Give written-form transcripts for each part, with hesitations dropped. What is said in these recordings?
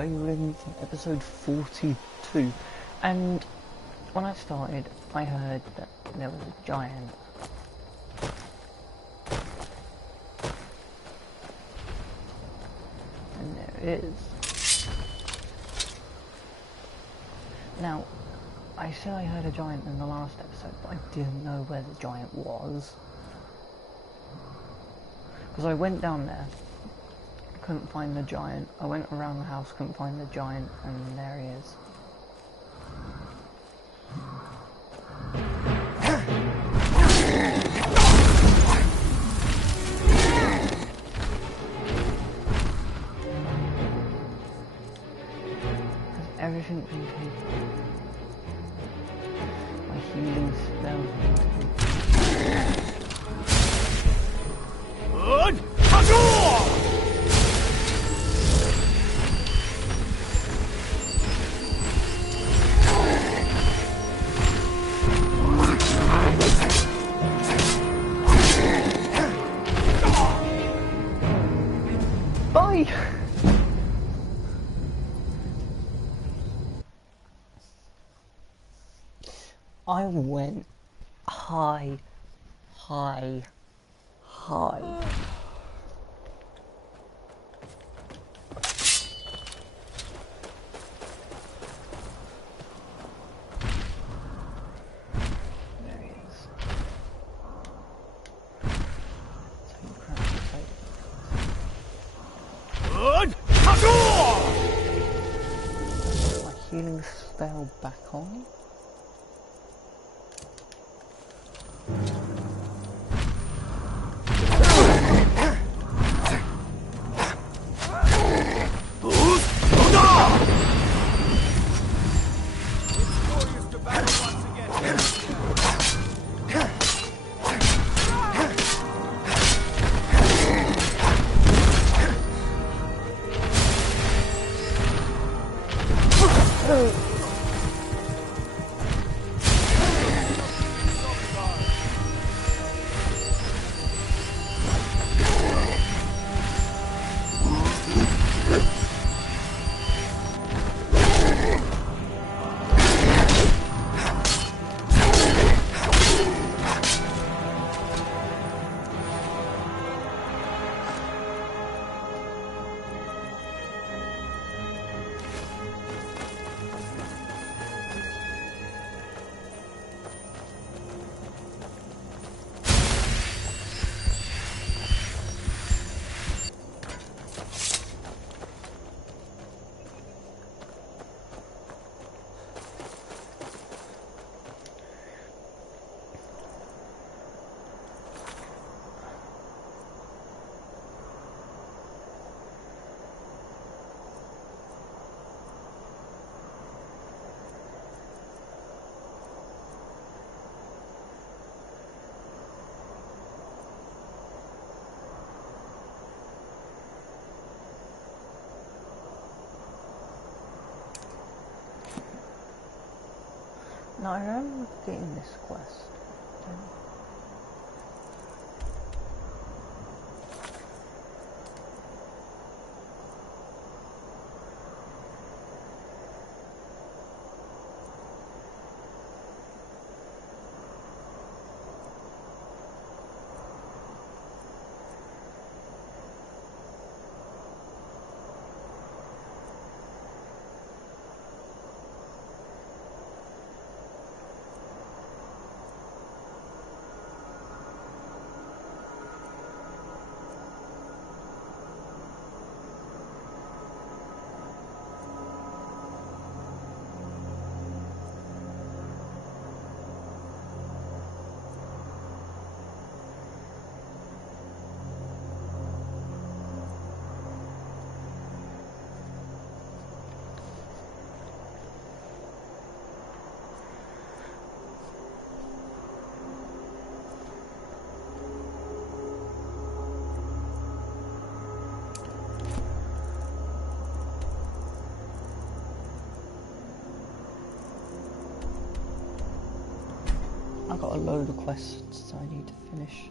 Skyrim episode 42, and when I started I heard that there was a giant. And there it is. Now, I said I heard a giant in the last episode, but I didn't know where the giant was. Because I went down there, couldn't find the giant. I went around the house, couldn't find the giant, and there he is. Has everything been taken? My healing spell been taken? Bye! I went high. There he is. Take crap, take. My healing spell back on. Now I remember getting this quest. I've got a load of quests I need to finish.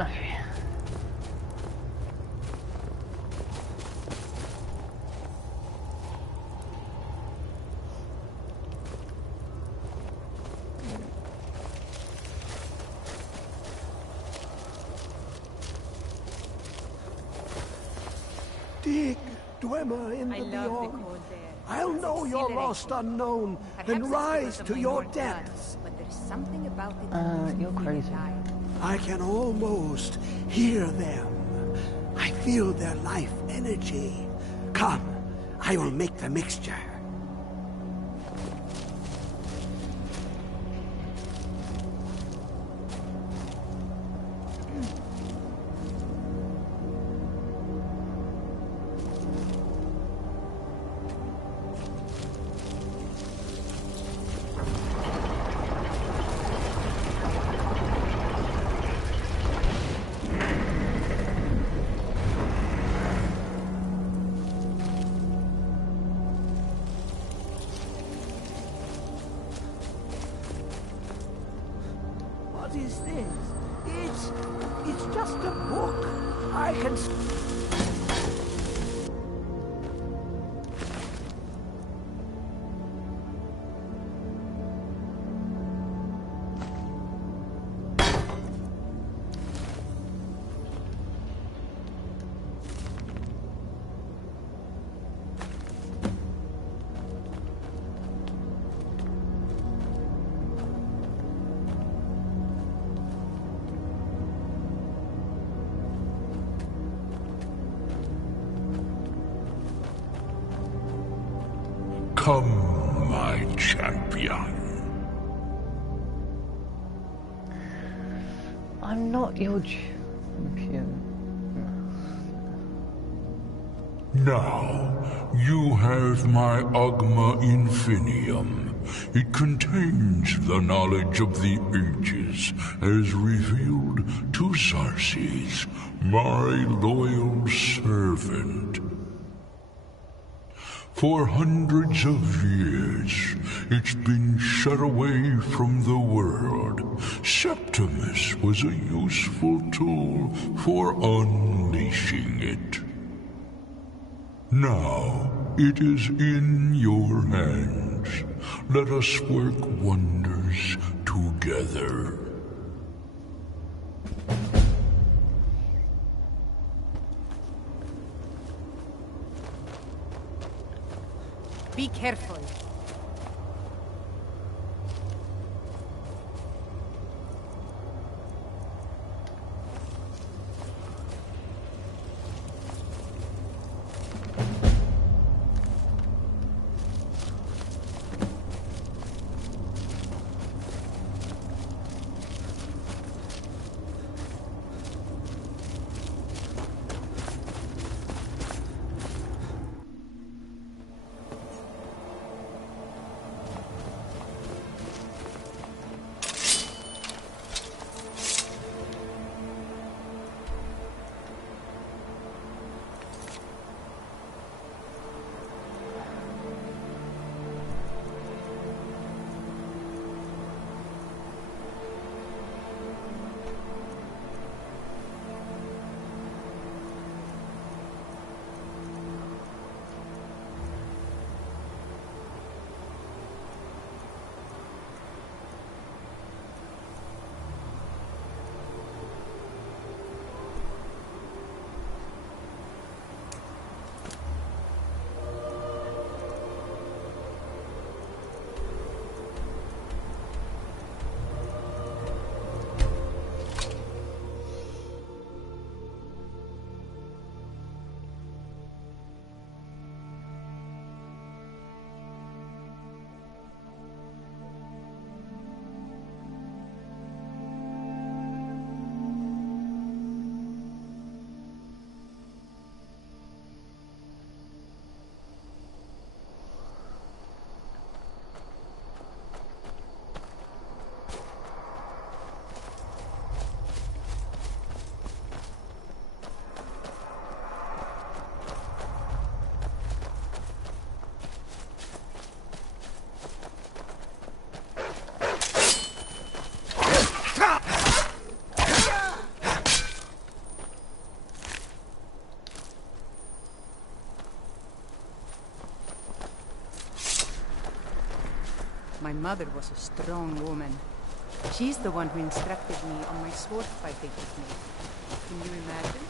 Okay. Dig, Dwemer in the I love the beyond. cold air. I'll know your lost unknown Perhaps and it's rise because of to my your Nord blood, depths. but there's something about it that makes me You're feel crazy. alive. I can almost hear them. I feel their life energy. Come, I will make the mixture. What is this? It's just a book. I can... Come, my champion. I'm not your champion. Now, you have my Agma Infinium. It contains the knowledge of the ages as revealed to Sarces, my loyal servant. For hundreds of years, it's been shut away from the world. Septimus was a useful tool for unleashing it. Now, it is in your hands. Let us work wonders together. Be careful. My mother was a strong woman. She's the one who instructed me on my sword fighting technique. Can you imagine?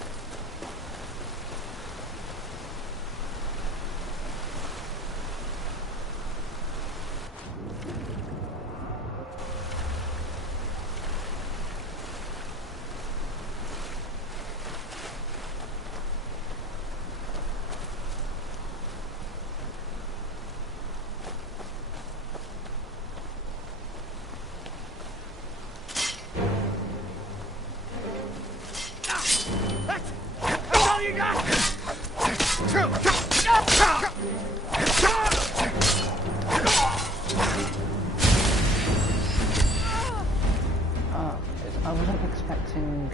I wasn't expecting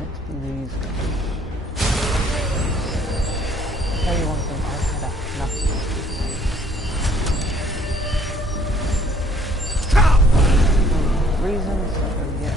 it to be these guys. I'll tell you one thing, I've had enough reasons, so yeah.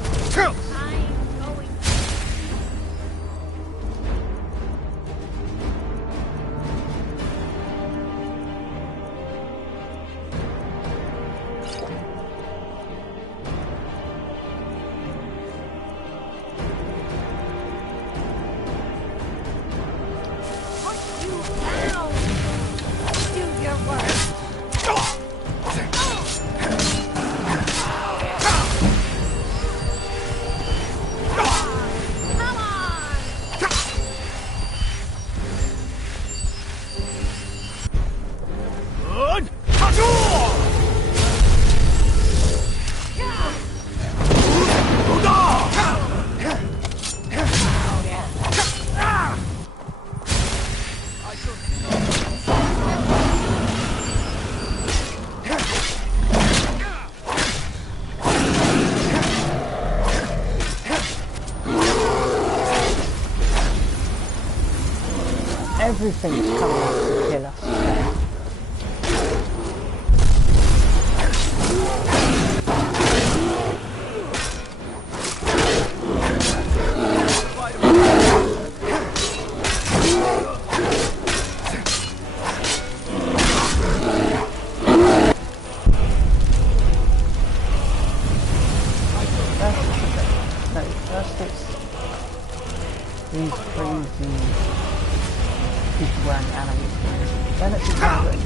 Everything's coming out to kill us. First it's these crazy people wearing animals. Then it's a dragon.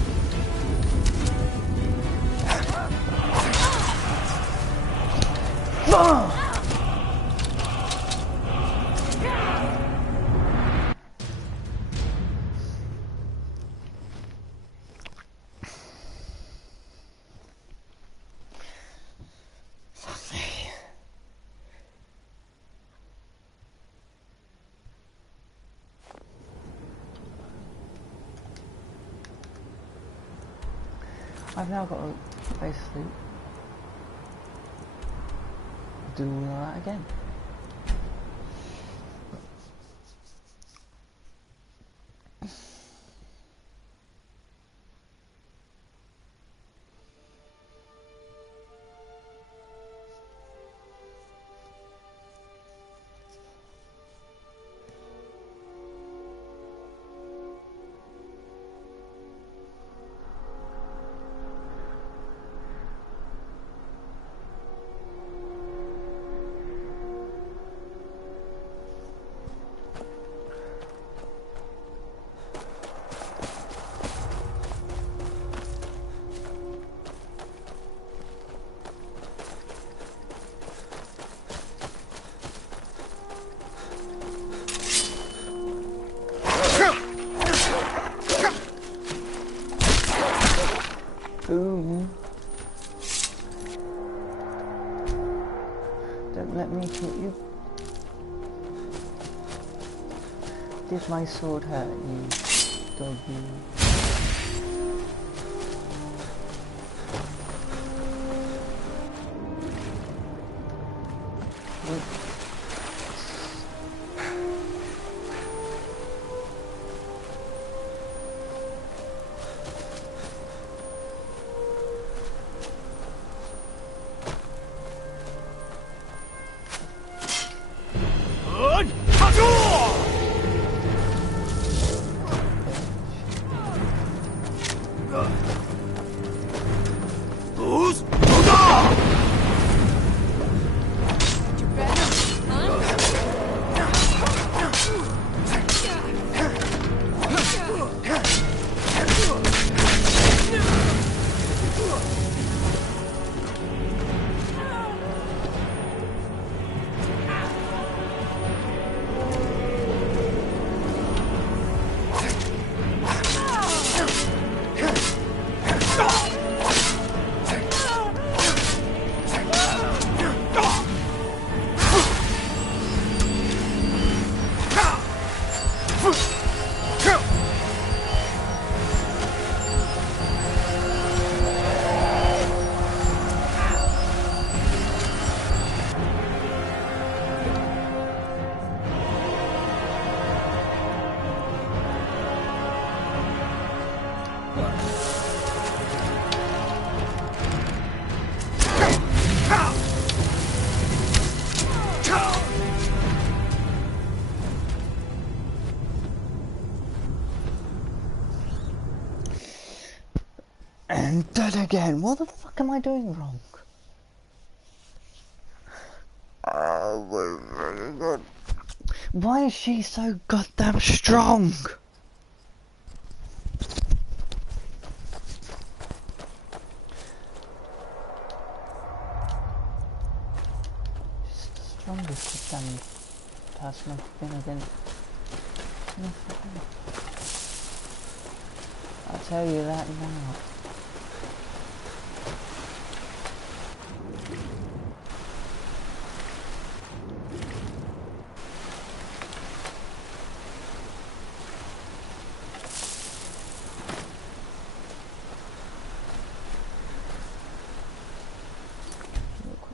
I've now got to basically do all that again. Boom. Don't let me hit you. Did my sword hurt you, doggy? And dead again. What the fuck am I doing wrong? Oh my god. Why is she so goddamn strong? She's the strongest goddamn person I've been against. I'll tell you that now.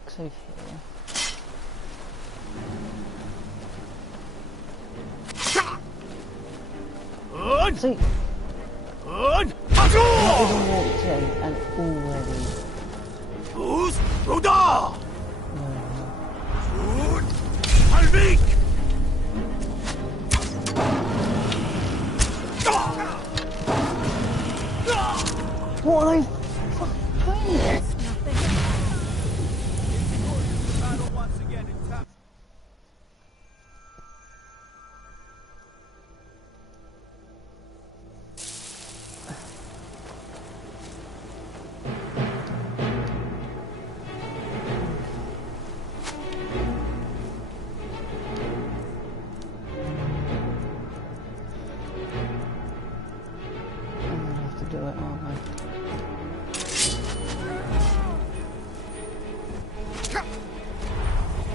Save here. See, not even walked in and already. Who's Ruda? What are they fucking playing? Do it, aren't I?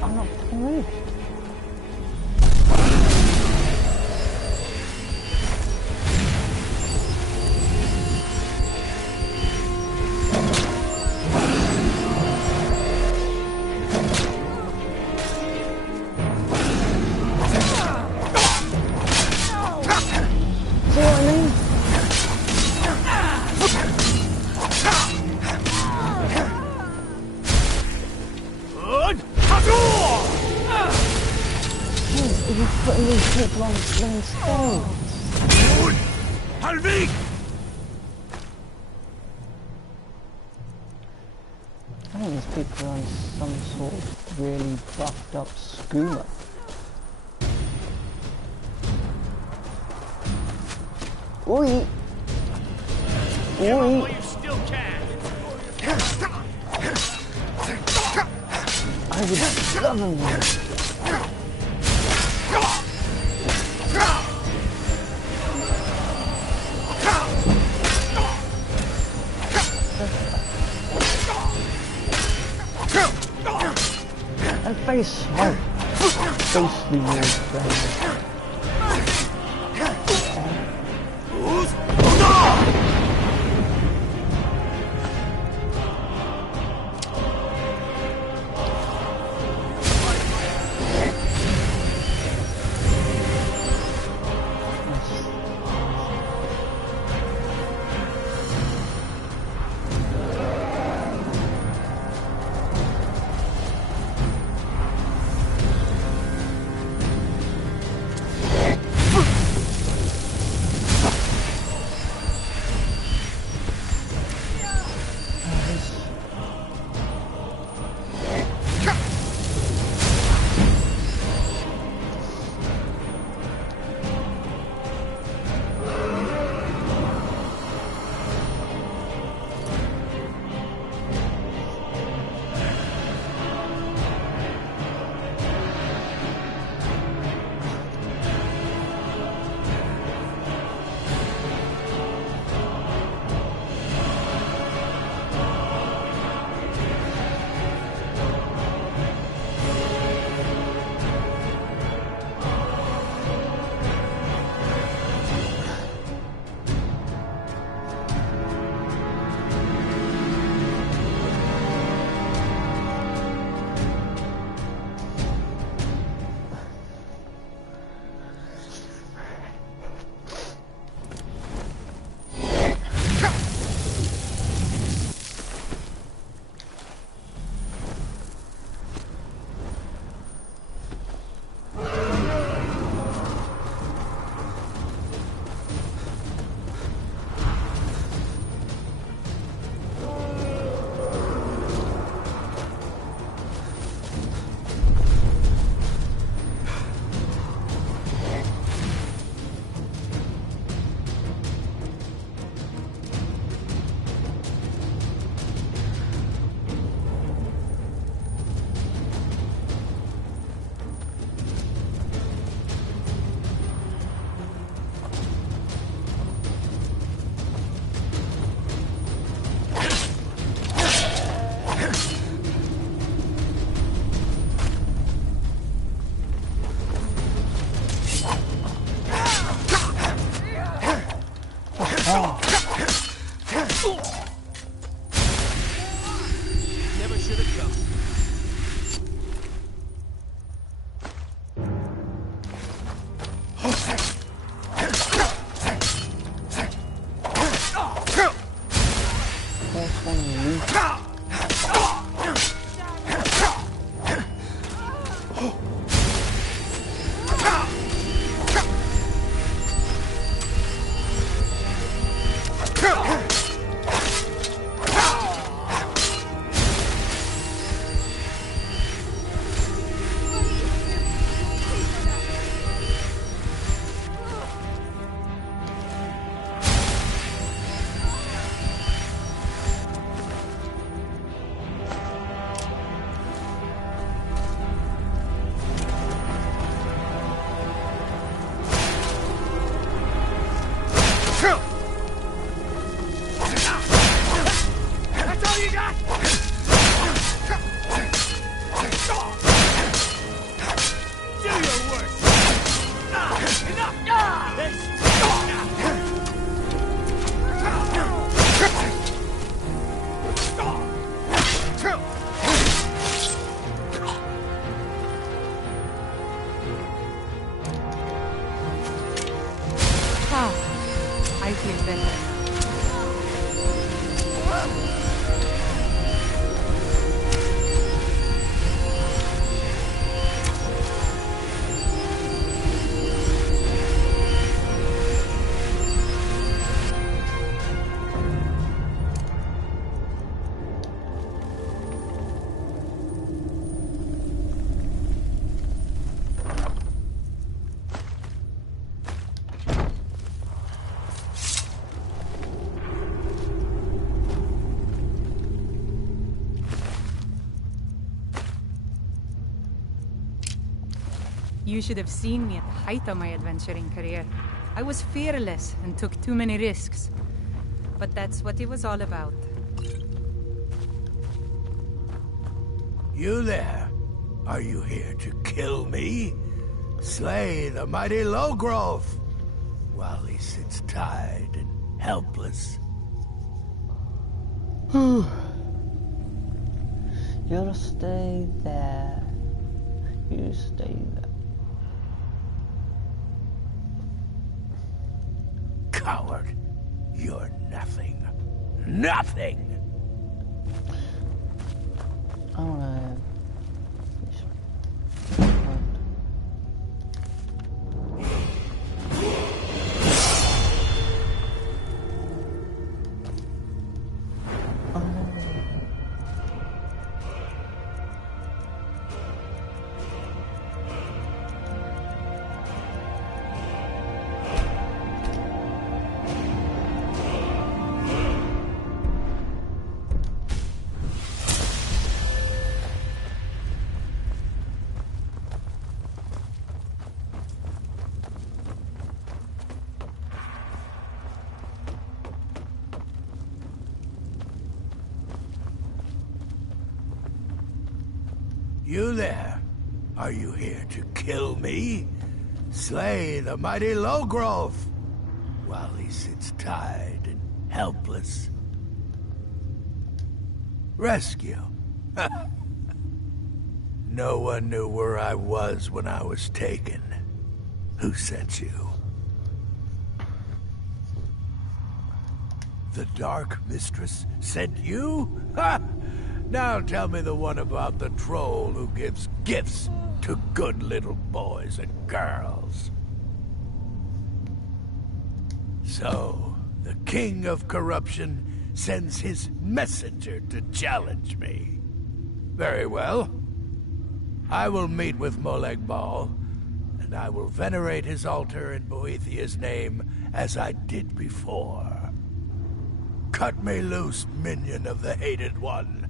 I'm not fucking moved. See what I mean? If you're putting these people on living stones. Halvik! I think these people are on some sort of really buffed up schooner. Oi! Oi! You still can. I would love them. And face smoke. Face the wall friend. Never should have come. First one loose. That's all you got? Do your worst. Enough. I feel better. You should have seen me at the height of my adventuring career. I was fearless and took too many risks. But that's what it was all about. You there? Are you here to kill me? Slay the mighty Lowgrove while he sits tied and helpless. You'll stay there. You stay there. Coward. You're nothing. Nothing! I wanna... You there? Are you here to kill me? Slay the mighty Lowgrove while he sits tied and helpless. Rescue? No one knew where I was when I was taken. Who sent you? The Dark Mistress sent you? Ha! Now tell me the one about the troll who gives gifts to good little boys and girls. So, the King of Corruption sends his messenger to challenge me. Very well. I will meet with Molag Bal, and I will venerate his altar in Boethiah's name as I did before. Cut me loose, minion of the Hated One.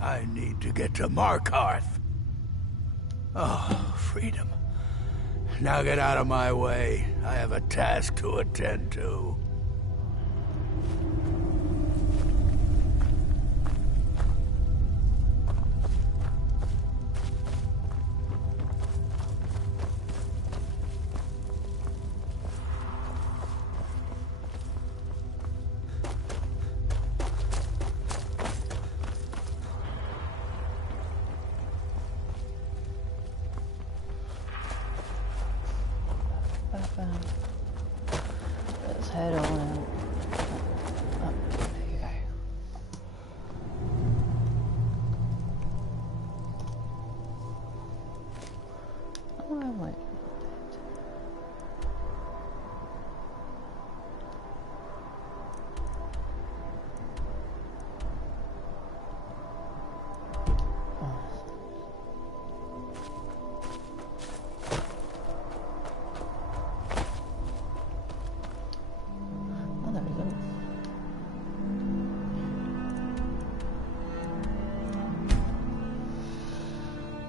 I need to get to Markarth. Oh, freedom. Now get out of my way. I have a task to attend to. head on out. There you go. Oh, wait.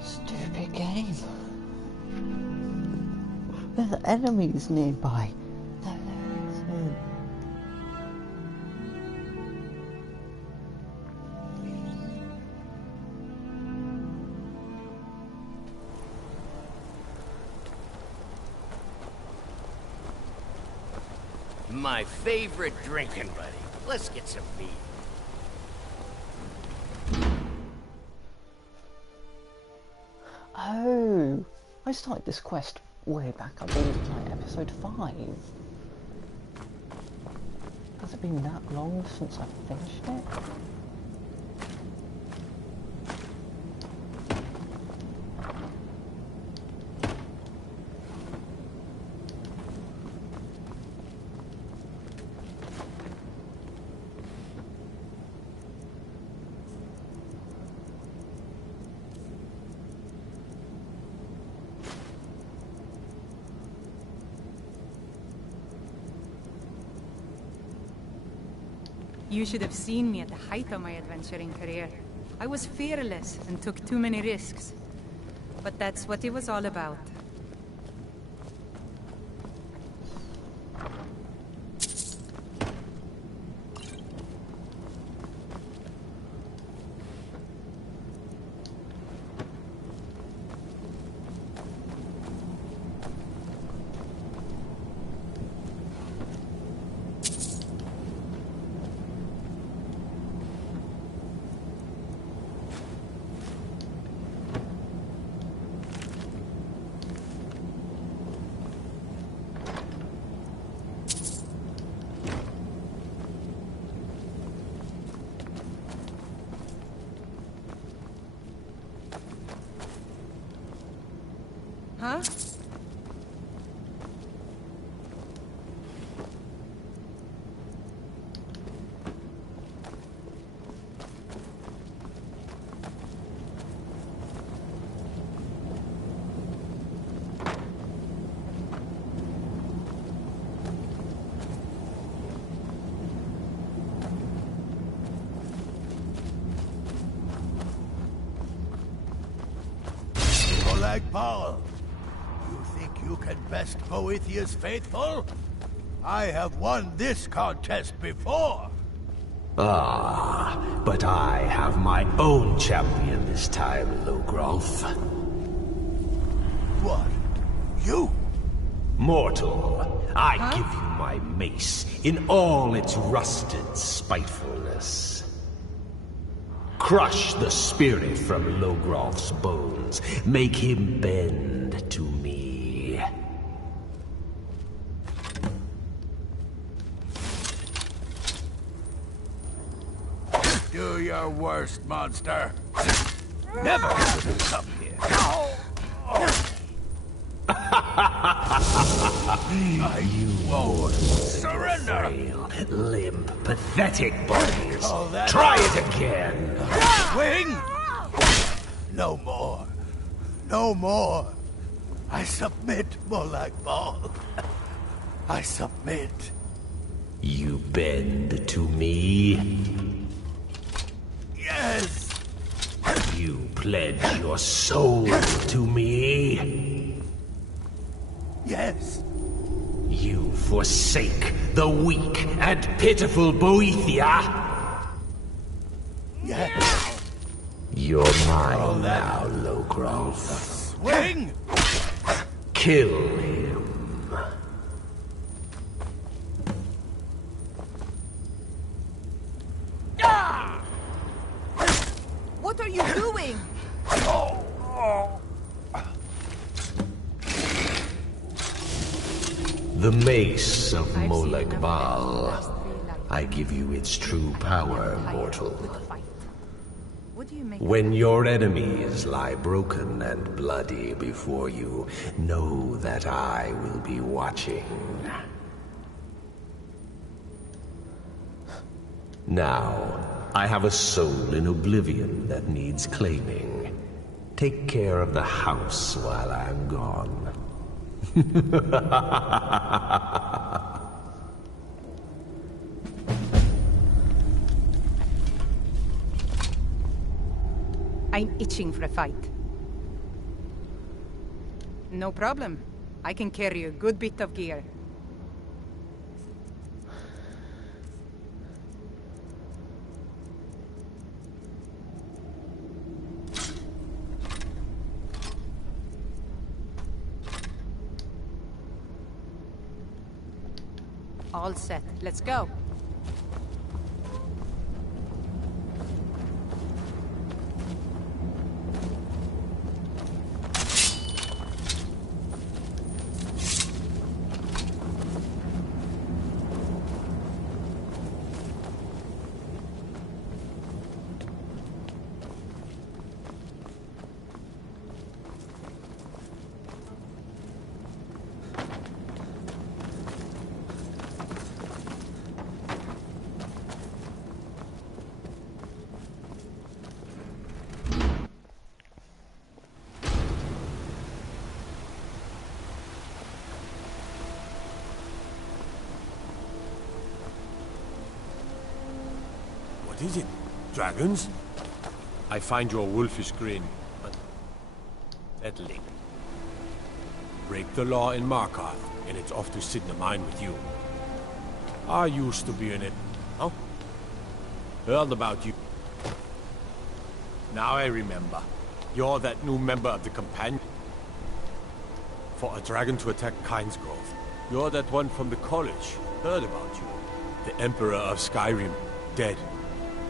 Stupid game. There's enemies nearby. No, there isn't. My favorite drinking buddy. Let's get some meat. Oh, I started this quest way back, I believe it was like episode 5. Has it been that long since I finished it? You should have seen me at the height of my adventuring career. I was fearless and took too many risks. But that's what it was all about. Huh? Oleg Paul. You think you can best Boethiah's faithful? I have won this contest before. Ah, but I have my own champion this time, Logrolf. What? You? Mortal, I give you my mace in all its rusted spitefulness. Crush the spirit from Logrolf's bones. Make him bend to me. Do your worst, monster. Never would have come here. You won't surrender. frail, limp, pathetic bodies. Oh, that- Try it again. Wing! No more. No more. I submit, Molag Bal. I submit. You bend to me. Yes! You pledge your soul to me. Yes! You forsake the weak and pitiful Boethia. Yes! You're mine now, Logrolf. Wing! Kill him. What are you doing? The The mace of I've seen Molag enough Bal. men last 3 lives. I give you its true power, Empire mortal. with a fight. What do you make When your enemies lie broken and bloody before you, know that I will be watching. Now, I have a soul in oblivion that needs claiming. Take care of the house while I'm gone. I'm itching for a fight. No problem. I can carry a good bit of gear. All set. Let's go. What is it? Dragons? I find your wolfish grin unsettling. Break the law in Markarth, and it's off to Sidna Mine with you. I used to be in it. Oh? Heard about you. Now I remember. You're that new member of the Companion. For a dragon to attack Kynesgrove. You're that one from the college. Heard about you. The Emperor of Skyrim. Dead.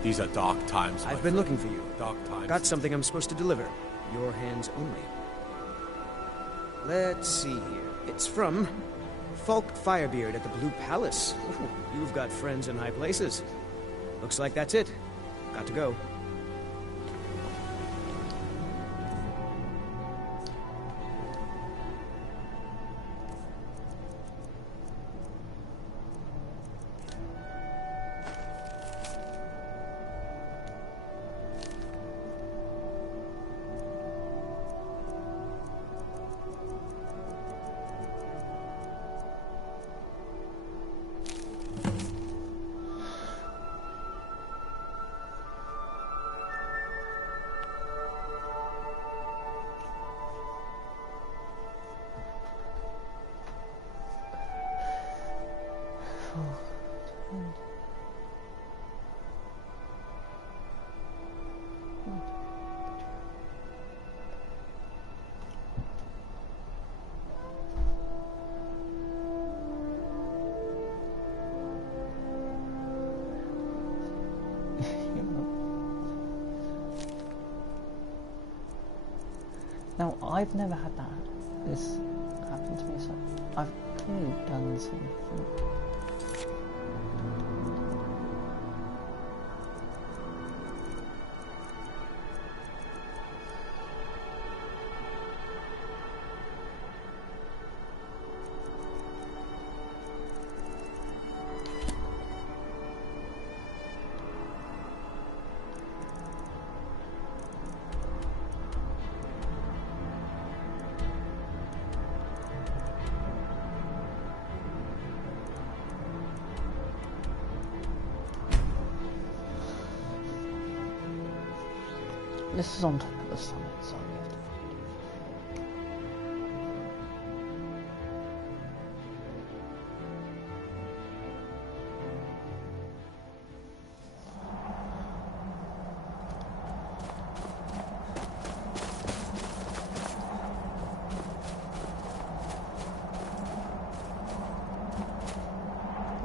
These are dark times. I've been looking for you. Dark times. Got something I'm supposed to deliver. Your hands only. Let's see here. It's from Falk Firebeard at the Blue Palace. Ooh, you've got friends in high places. Looks like that's it. Got to go. Now, I've never had this happen to me, so I've clearly done something. This is on top of the summit, so we have to find it.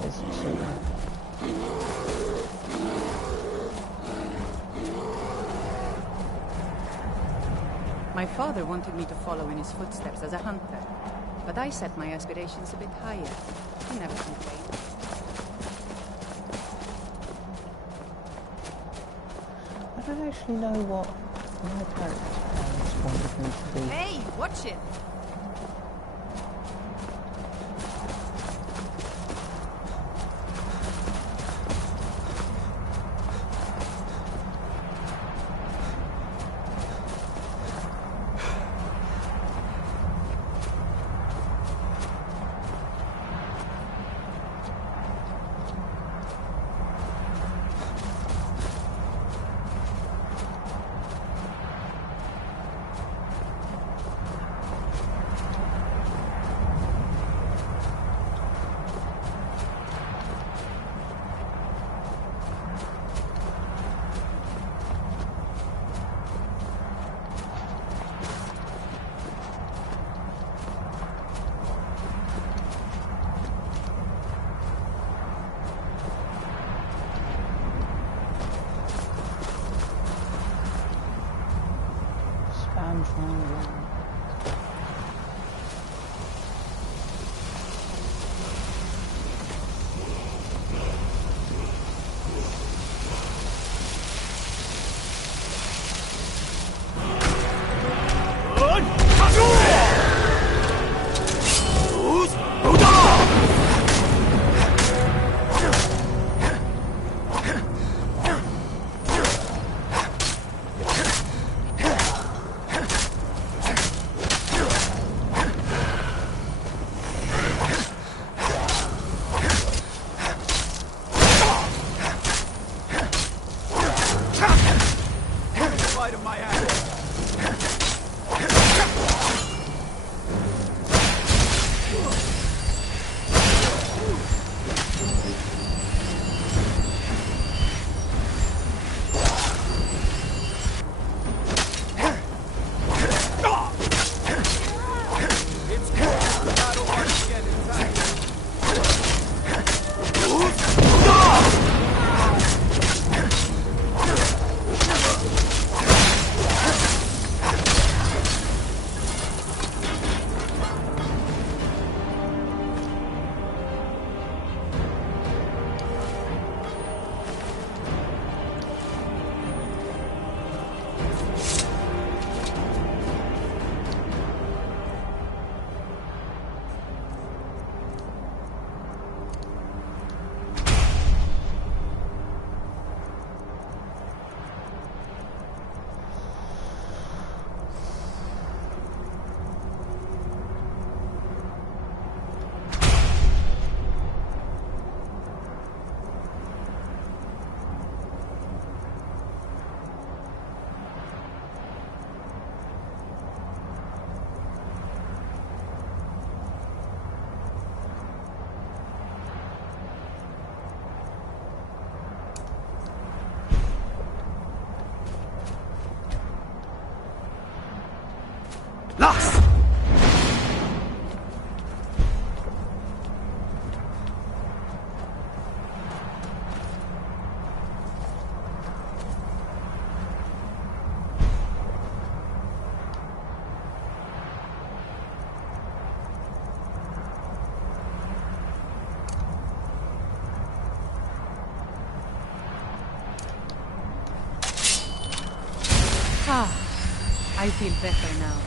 There's two. My father wanted me to follow in his footsteps as a hunter. But I set my aspirations a bit higher. I never complained. I don't actually know what my parents wanted me to be. Hey, watch it! Spam triangle. Lost! Ah, I feel better now.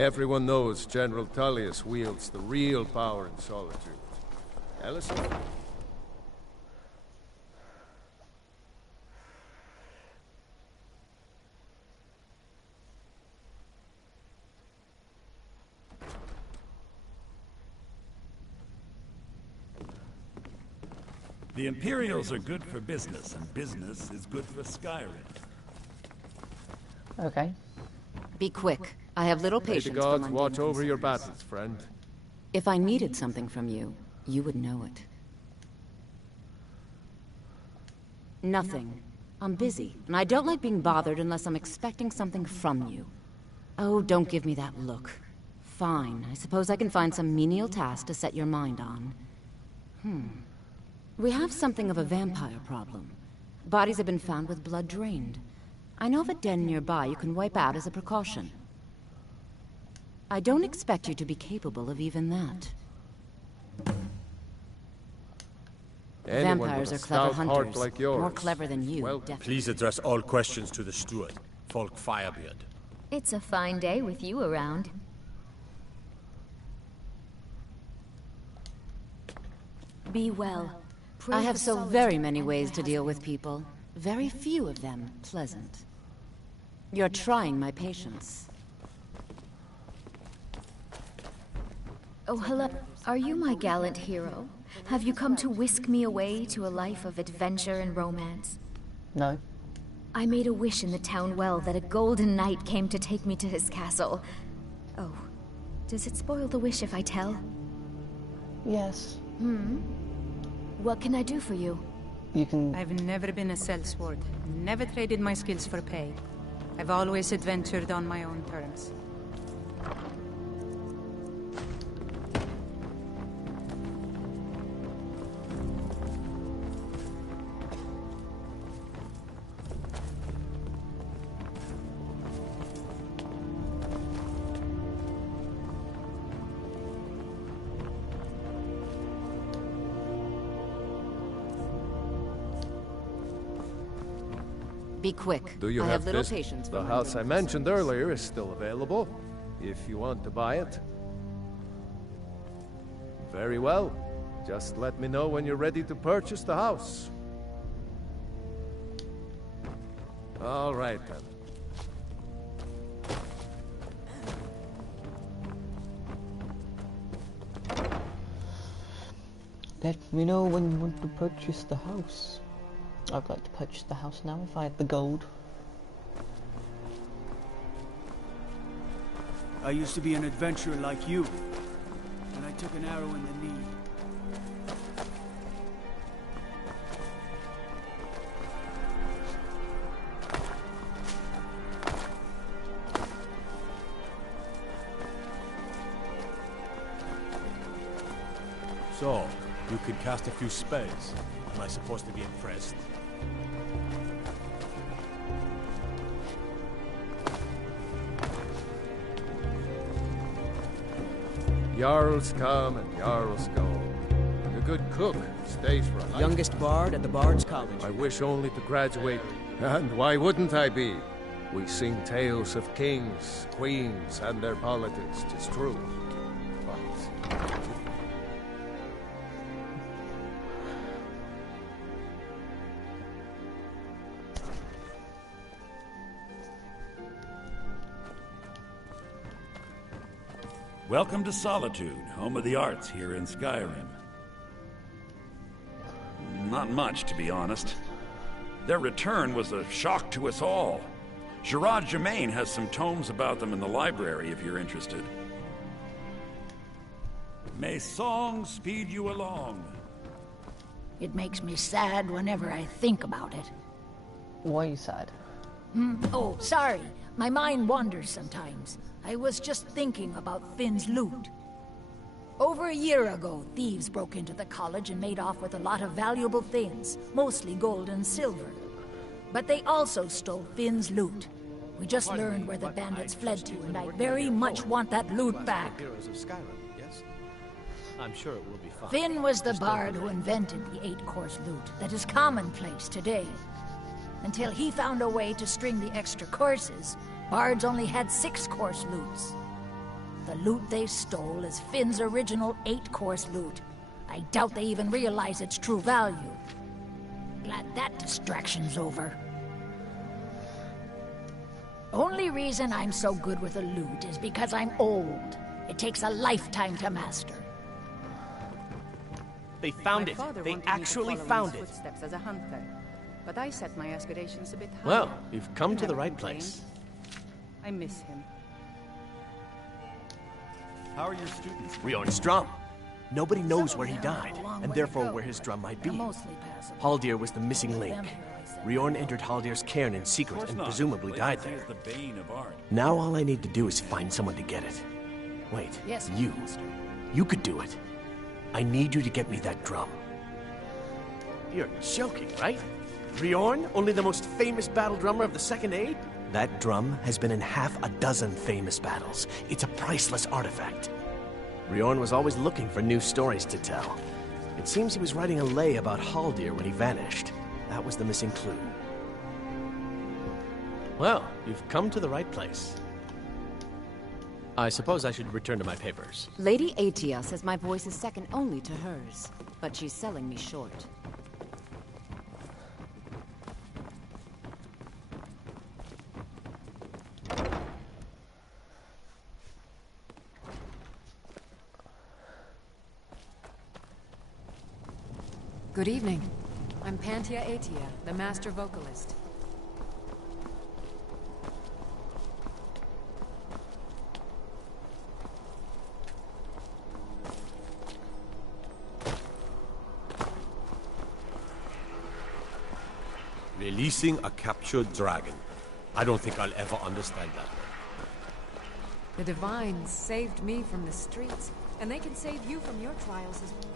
Everyone knows General Tullius wields the real power in Solitude. Ellison? The Imperials are good for business, and business is good for Skyrim. Okay. Be quick. I have little May patience the for gods mundane watch over your concerns. battles, friend. If I needed something from you, you would know it. Nothing. I'm busy, and I don't like being bothered unless I'm expecting something from you. Oh, don't give me that look. Fine, I suppose I can find some menial task to set your mind on. We have something of a vampire problem. Bodies have been found with blood drained. I know of a den nearby you can wipe out as a precaution. I don't expect you to be capable of even that. Anyone Vampires with a are clever stout heart hunters. like yours. More clever than you, Well, definitely. please address all questions to the steward, Folk Firebeard. It's a fine day with you around. Be well. I have so very many ways to deal with people. Very few of them pleasant. You're trying my patience. Oh, hello. Are you my gallant hero? Have you come to whisk me away to a life of adventure and romance? No. I made a wish in the town well that a golden knight came to take me to his castle. Oh, does it spoil the wish if I tell? Yes. What can I do for you? You can... I've never been a sellsword. Never traded my skills for pay. I've always adventured on my own terms. Be quick. Do you I have have little this? patience for The house I mentioned earlier is still available, if you want to buy it. Very well. Just let me know when you're ready to purchase the house. All right, then. Let me know when you want to purchase the house. I'd like to purchase the house now if I had the gold. I used to be an adventurer like you, and I took an arrow in the knee. So, you can cast a few spells. Am I supposed to be impressed? Jarls come and Jarls go. A good cook stays for a life. Youngest bard at the Bard's College. I wish only to graduate. And why wouldn't I be? We sing tales of kings, queens, and their politics, 'tis true. But... Welcome to Solitude, home of the arts here in Skyrim. Not much, to be honest. Their return was a shock to us all. Gerard Germain has some tomes about them in the library if you're interested. May song speed you along. It makes me sad whenever I think about it. Why are you sad? Oh, sorry. My mind wanders sometimes. I was just thinking about Finn's loot. Over a year ago, thieves broke into the college and made off with a lot of valuable things, mostly gold and silver. But they also stole Finn's loot. We just learned where the bandits fled to, and I very much want that loot back. Heroes of Skyrim, yes? I'm sure it will be fine. Finn was the bard who invented the 8-course loot that is commonplace today. Until he found a way to string the extra courses, bards only had 6-course loots. the loot they stole is Finn's original 8-course loot. I doubt they even realize its true value. Glad that distraction's over. Only reason I'm so good with the loot is because I'm old. It takes a lifetime to master. They found it. They actually found it. Footsteps as a hunter, but I set my aspirations a bit higher. Well, you've come to the right place. I miss him. How are your students? Riorn's drum. Nobody knows where he died, and therefore where his drum might be. Haldir was the missing link. Riorn entered Haldir's cairn in secret and presumably died there. Now all I need to do is find someone to get it. Wait, yes, you. You could do it. I need you to get me that drum. You're joking, right? Riorn, only the most famous battle drummer of the Second Age? That drum has been in half a dozen famous battles. It's a priceless artifact. Riorn was always looking for new stories to tell. It seems he was writing a lay about Haldir when he vanished. That was the missing clue. Well, you've come to the right place. I suppose I should return to my papers. Lady Atia says my voice is second only to hers, but she's selling me short. Good evening. I'm Pantia Atia, the master vocalist. Releasing a captured dragon. I don't think I'll ever understand that. The Divines saved me from the streets, and they can save you from your trials as well.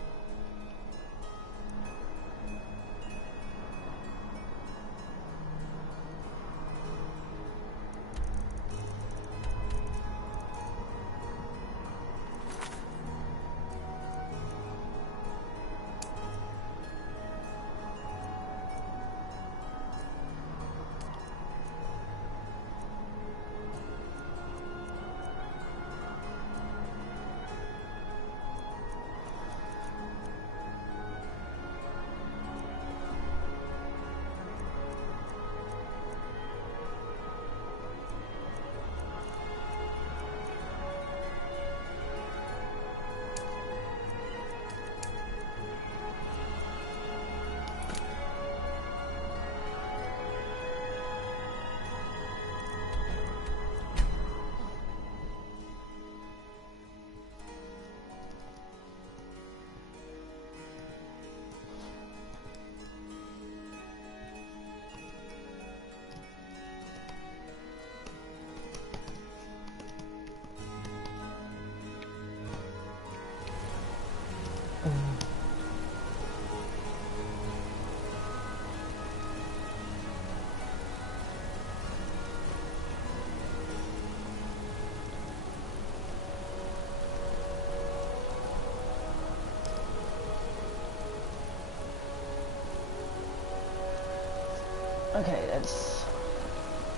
Okay, let's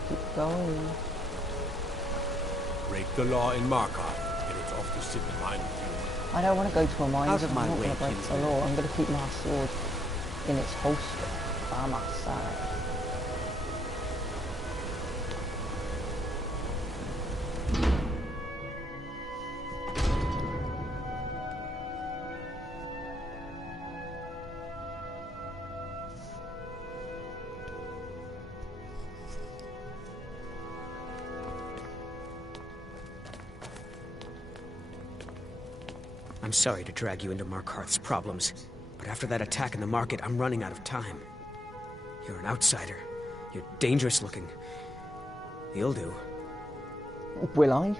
keep going. Break the law in Markarth, and it's off to sit in mine with you. I don't want to go to a mine, Out so of I'm my not way, going to break the kinsman. law. I'm going to keep my sword in its holster by my side. I'm sorry to drag you into Markarth's problems, but after that attack in the market, I'm running out of time. You're an outsider. You're dangerous looking. You'll do. Will I?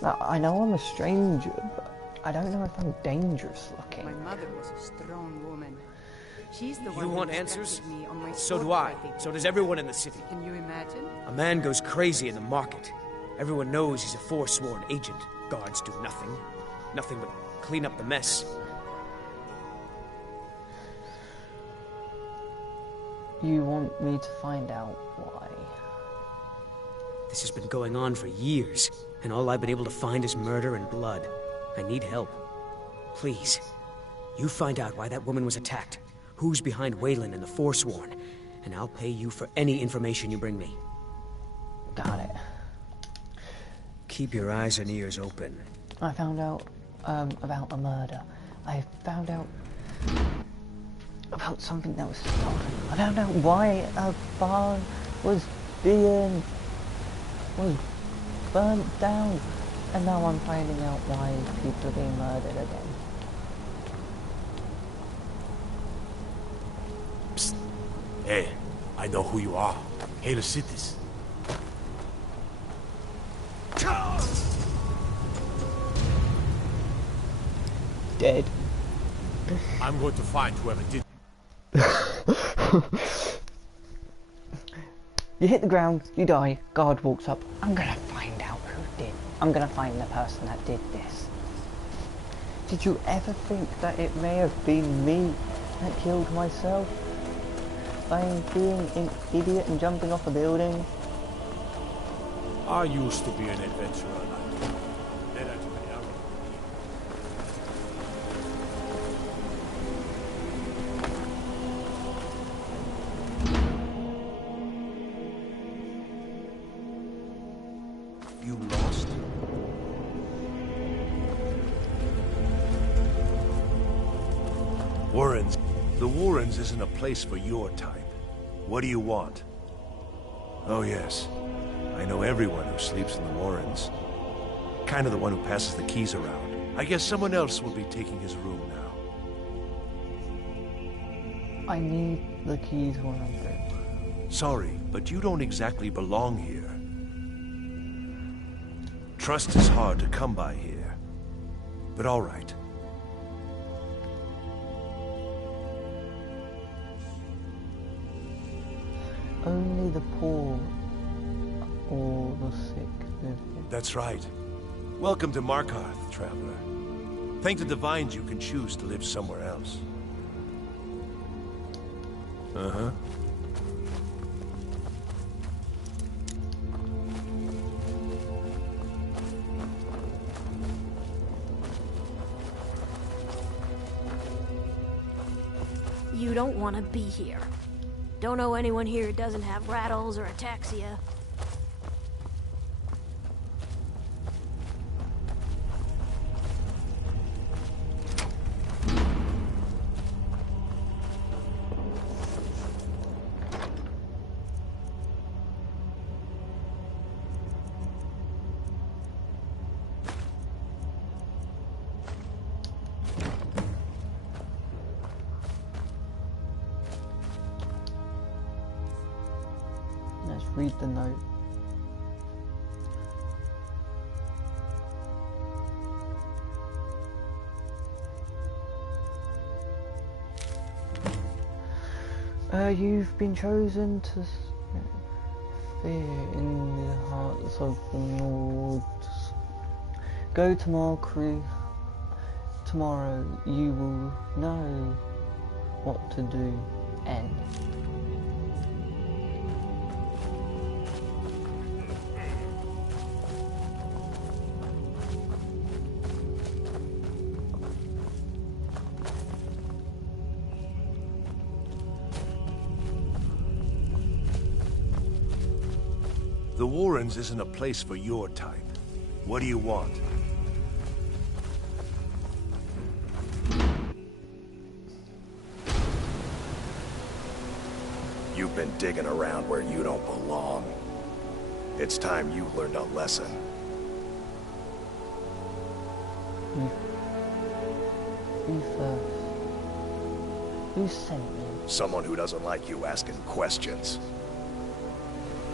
Now, I know I'm a stranger, but I don't know if I'm dangerous looking. My mother was a strong woman. She's the one You who want instructed answers? me on my So sword do I. fighting. So does everyone in the city. Can you imagine? A man goes crazy in the market. Everyone knows he's a forsworn agent. Guards do nothing. Nothing but clean up the mess. You want me to find out why? This has been going on for years, and all I've been able to find is murder and blood. I need help. Please, you find out why that woman was attacked, who's behind Waylon and the Forsworn, and I'll pay you for any information you bring me. Got it. Keep your eyes and ears open. I found out about a murder. I found out about something that was stolen. I found out why a barn was burnt down, and now I'm finding out why people are being murdered again. Psst. Hey, I know who you are. Hail the cities. Dead. I'm going to find whoever did. You hit the ground, you die, guard walks up. I'm gonna find out who did. I'm gonna find the person that did this. Did you ever think that it may have been me that killed myself? By being an idiot and jumping off a building? I used to be an adventurer like that. Then I took an arrow. You lost? Warrens. The Warrens isn't a place for your type. What do you want? Oh yes. I know everyone who sleeps in the Warrens. Kind of the one who passes the keys around. I guess someone else will be taking his room now. I need the keys when I'm dead. Sorry, but you don't exactly belong here. Trust is hard to come by here. But all right. Only the poor or the sick live here. That's right. Welcome to Markarth, traveler. Thank the Divines you can choose to live somewhere else. Uh-huh. You don't want to be here. Don't know anyone here who doesn't have rattles or ataxia. Let's read the note. You've been chosen to fear in the hearts of the Nords. Go to Markree. Tomorrow you will know what to do. End. The Warrens isn't a place for your type. What do you want? You've been digging around where you don't belong. It's time you learned a lesson. You first. Who sent you? Someone who doesn't like you asking questions.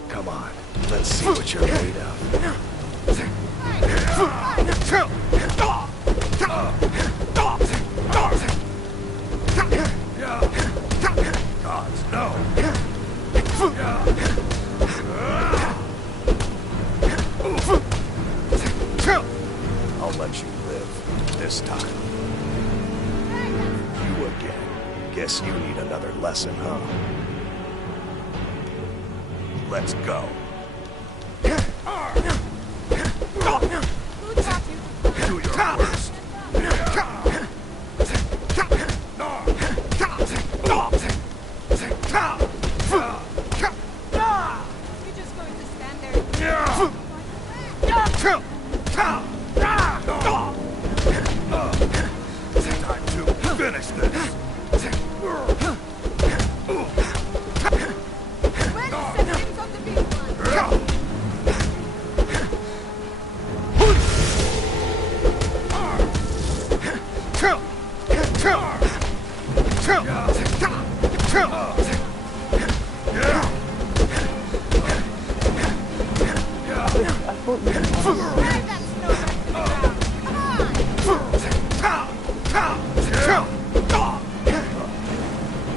Come on, let's see what you're made of. Gods, no! I'll let you live, this time. You again. Guess you need another lesson, huh? Let's go. Do your worst. You're just going to stand there. Time to finish this.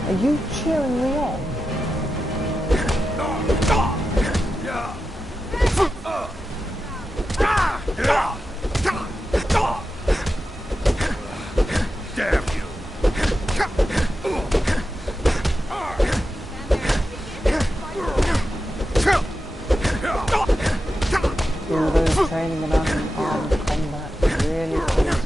Are you cheering me on? Damn you. All those training and armed combat really kills it.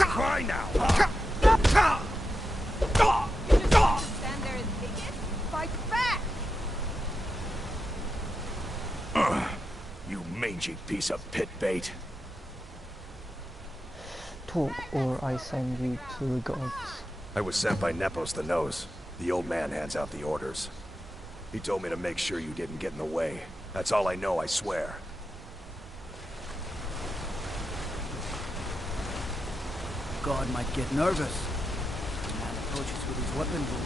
Cry now. Stand there and take it? Fight back! You mangy piece of pit bait. Talk or I send you to the gods. I was sent by Nepos the Nose. The old man hands out the orders. He told me to make sure you didn't get in the way. That's all I know, I swear. God might get nervous. The man approaches with his weapon drawn.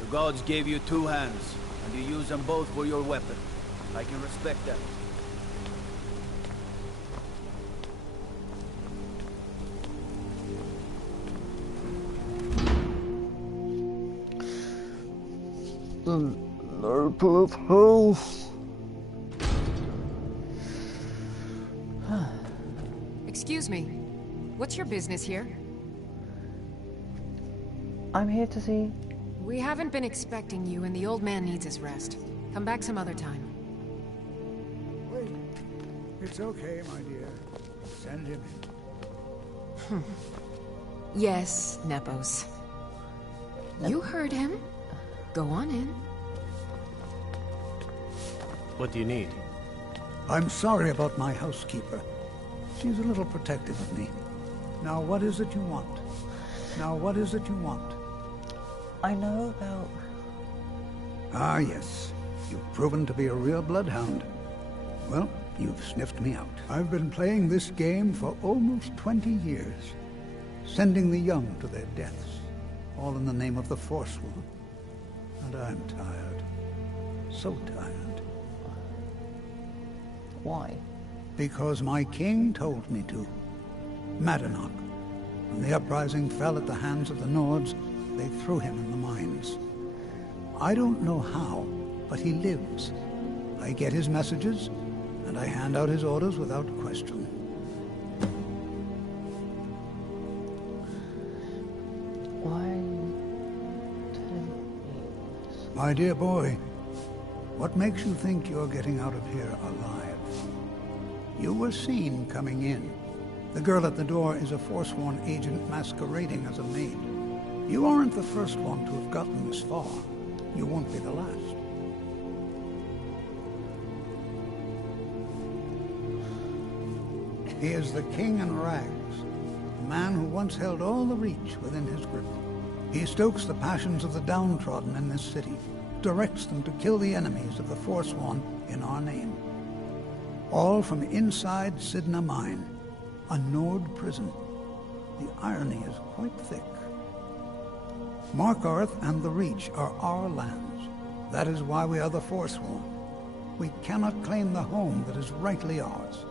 The gods gave you two hands, and you use them both for your weapon. I can respect that. The noble of health. Excuse me. What's your business here? I'm here to see. We haven't been expecting you, and the old man needs his rest. Come back some other time. Wait. It's okay, my dear. Send him in. Yes, Nepos. You heard him. Go on in. What do you need? I'm sorry about my housekeeper. She's a little protective of me. Now, what is it you want? Now, what is it you want? I know about... Ah, yes. You've proven to be a real bloodhound. Well, you've sniffed me out. I've been playing this game for almost 20 years. Sending the young to their deaths. All in the name of the Forsworn. And I'm tired. So tired. Why? Because my king told me to. Madanach. When the uprising fell at the hands of the Nords, they threw him in the mines. I don't know how, but he lives. I get his messages, and I hand out his orders without question. Why... My dear boy, what makes you think you're getting out of here alive? You were seen coming in. The girl at the door is a Forsworn agent masquerading as a maid. You aren't the first one to have gotten this far. You won't be the last. He is the king in rags, a man who once held all the Reach within his grip. He stokes the passions of the downtrodden in this city, directs them to kill the enemies of the Forsworn in our name. All from inside Sidna Mine, a Nord prison. The irony is quite thick. Markarth and the Reach are our lands. That is why we are the Forsworn. We cannot claim the home that is rightly ours.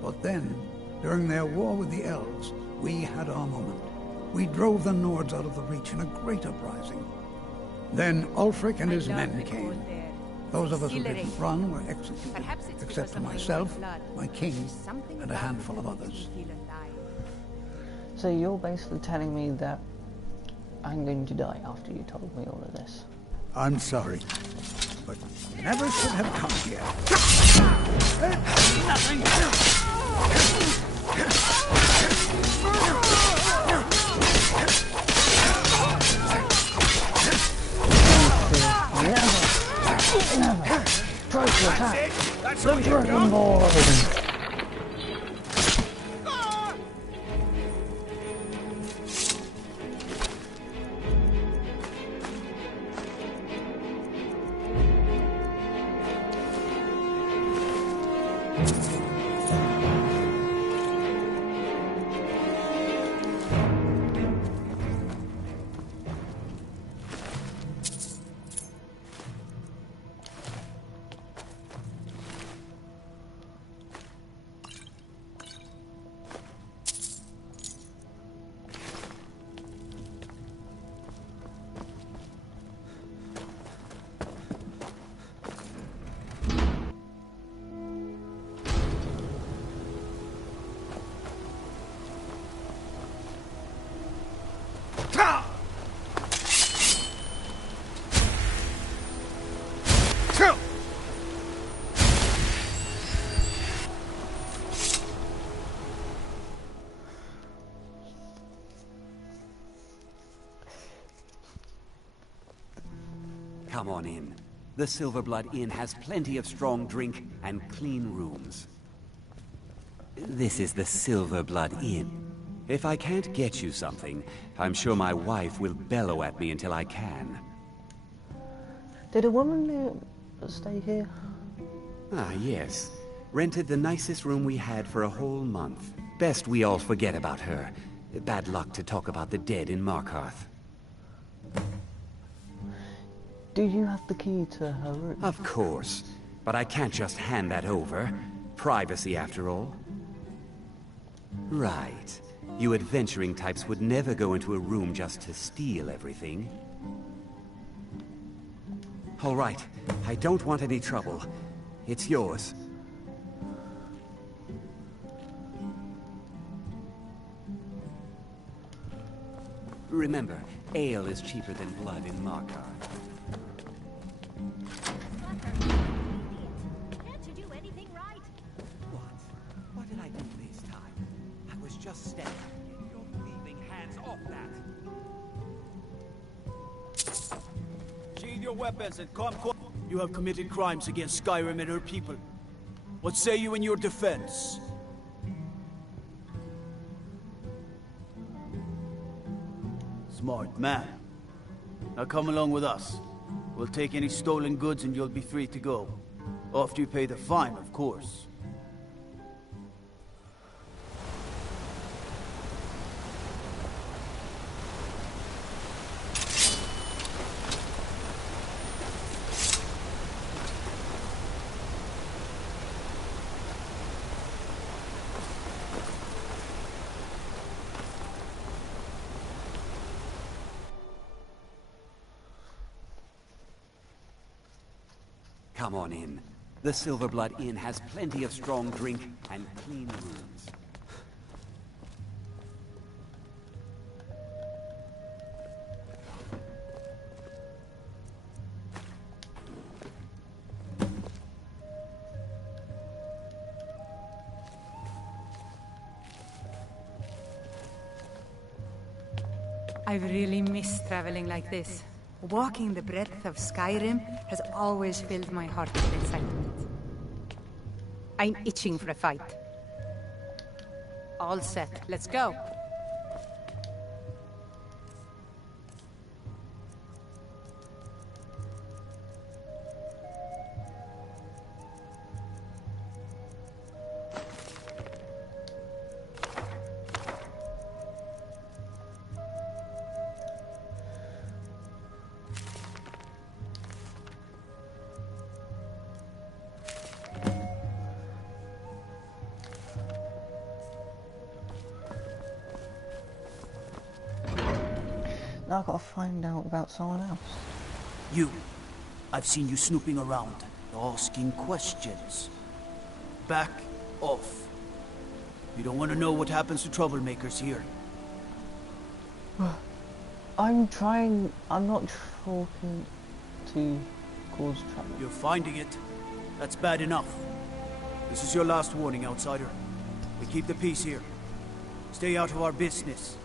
But then, During their war with the elves, we had our moment. We drove the Nords out of the Reach in a great uprising. Then Ulfric and his men came. Those of us who didn't run were executed, except for myself, my king, and a handful of others. So you're basically telling me that I'm going to die after you told me all of this? I'm sorry, but you never should have come here. Nothing! Never! Try to attack! The Dragonborn! Come on in. The Silverblood Inn has plenty of strong drink and clean rooms. This is the Silverblood Inn. If I can't get you something, I'm sure my wife will bellow at me until I can. Did a woman stay here? Ah, yes. Rented the nicest room we had for a whole month. Best we all forget about her. Bad luck to talk about the dead in Markarth. Do you have the key to her room? Of course. But I can't just hand that over. Privacy, after all. Right. You adventuring types would never go into a room just to steal everything. All right. I don't want any trouble. It's yours. Remember, ale is cheaper than blood in Markarth. Can't you do anything right? What did I do this time? I was just standing. Get your thieving hands off that! Sheathe your weapons and come quick. You have committed crimes against Skyrim and her people. What say you in your defense? Smart man. Now come along with us. We'll take any stolen goods and you'll be free to go. After you pay the fine, of course. Come on in. The Silverblood Inn has plenty of strong drink and clean rooms. I've really missed traveling like this. Walking the breadth of Skyrim has always filled my heart with excitement. I'm itching for a fight. All set, let's go. I've got to find out about someone else. You. I've seen you snooping around, asking questions. Back off. You don't want to know what happens to troublemakers here. I'm not talking to cause trouble. You're finding it. That's bad enough. This is your last warning, outsider. We keep the peace here. Stay out of our business.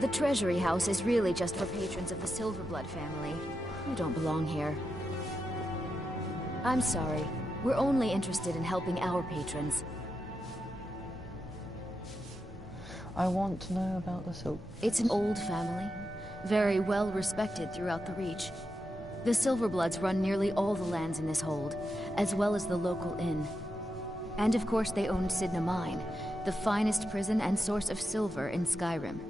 The Treasury House is really just for patrons of the Silverblood family. You don't belong here. I'm sorry. We're only interested in helping our patrons. I want to know about the Silk. It's an old family, very well respected throughout the Reach. The Silverbloods run nearly all the lands in this hold, as well as the local inn. And of course they own Sidna Mine, the finest prison and source of silver in Skyrim.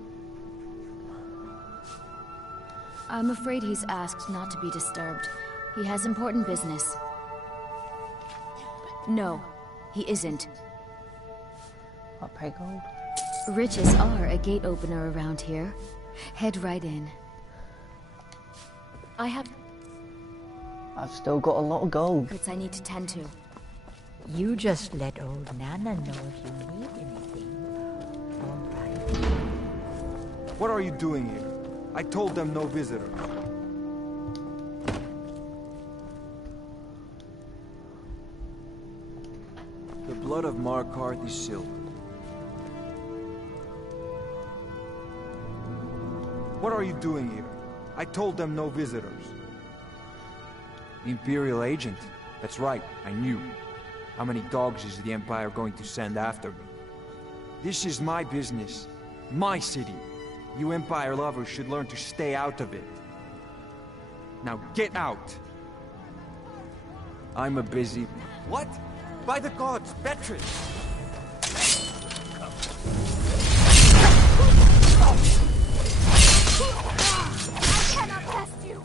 I'm afraid he's asked not to be disturbed. He has important business. No, he isn't. What, pay gold? Riches are a gate opener around here. Head right in. I've still got a lot of gold. Goods I need to tend to. You just let old Nana know if you need anything. All right. What are you doing here? I told them no visitors. The blood of Markarth is silver. What are you doing here? I told them no visitors. Imperial agent. That's right, I knew. How many dogs is the Empire going to send after me? This is my business. My city. You Empire lovers should learn to stay out of it. Now get out! I'm a busy... What? By the gods, Beatrice! I cannot test you!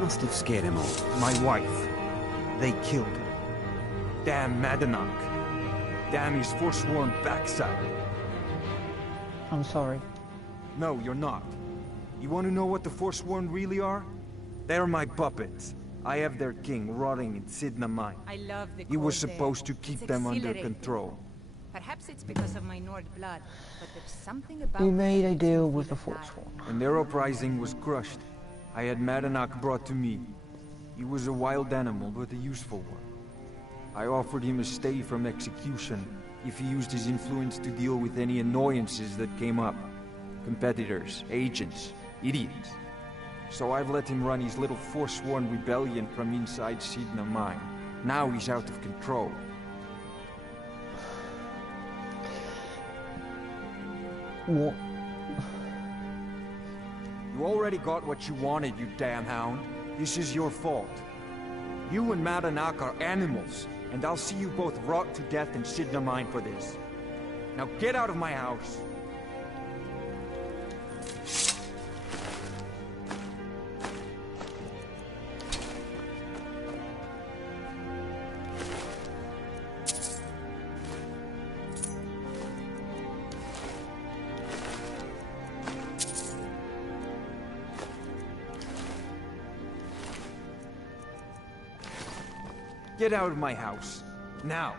Must have scared him off. My wife. They killed her. Damn Madanach. Damn his forsworn backside. I'm sorry. No, you're not. You want to know what the Forsworn really are? They're my puppets. I have their king rotting in Sidna Mine. I love the He was cold air. supposed to keep It's them under exhilarating. control. Perhaps it's because of my Nord blood, but there's something about We made a deal with the Forsworn. When their uprising was crushed, I had Madanach brought to me. He was a wild animal, but a useful one. I offered him a stay from execution if he used his influence to deal with any annoyances that came up. Competitors, agents, idiots. So I've let him run his little Forsworn rebellion from inside Sidna Mine. Now he's out of control. What? You already got what you wanted, you damn hound. This is your fault. You and Madanach are animals, and I'll see you both rot to death in Sidna Mine for this. Now get out of my house. Get out of my house. Now.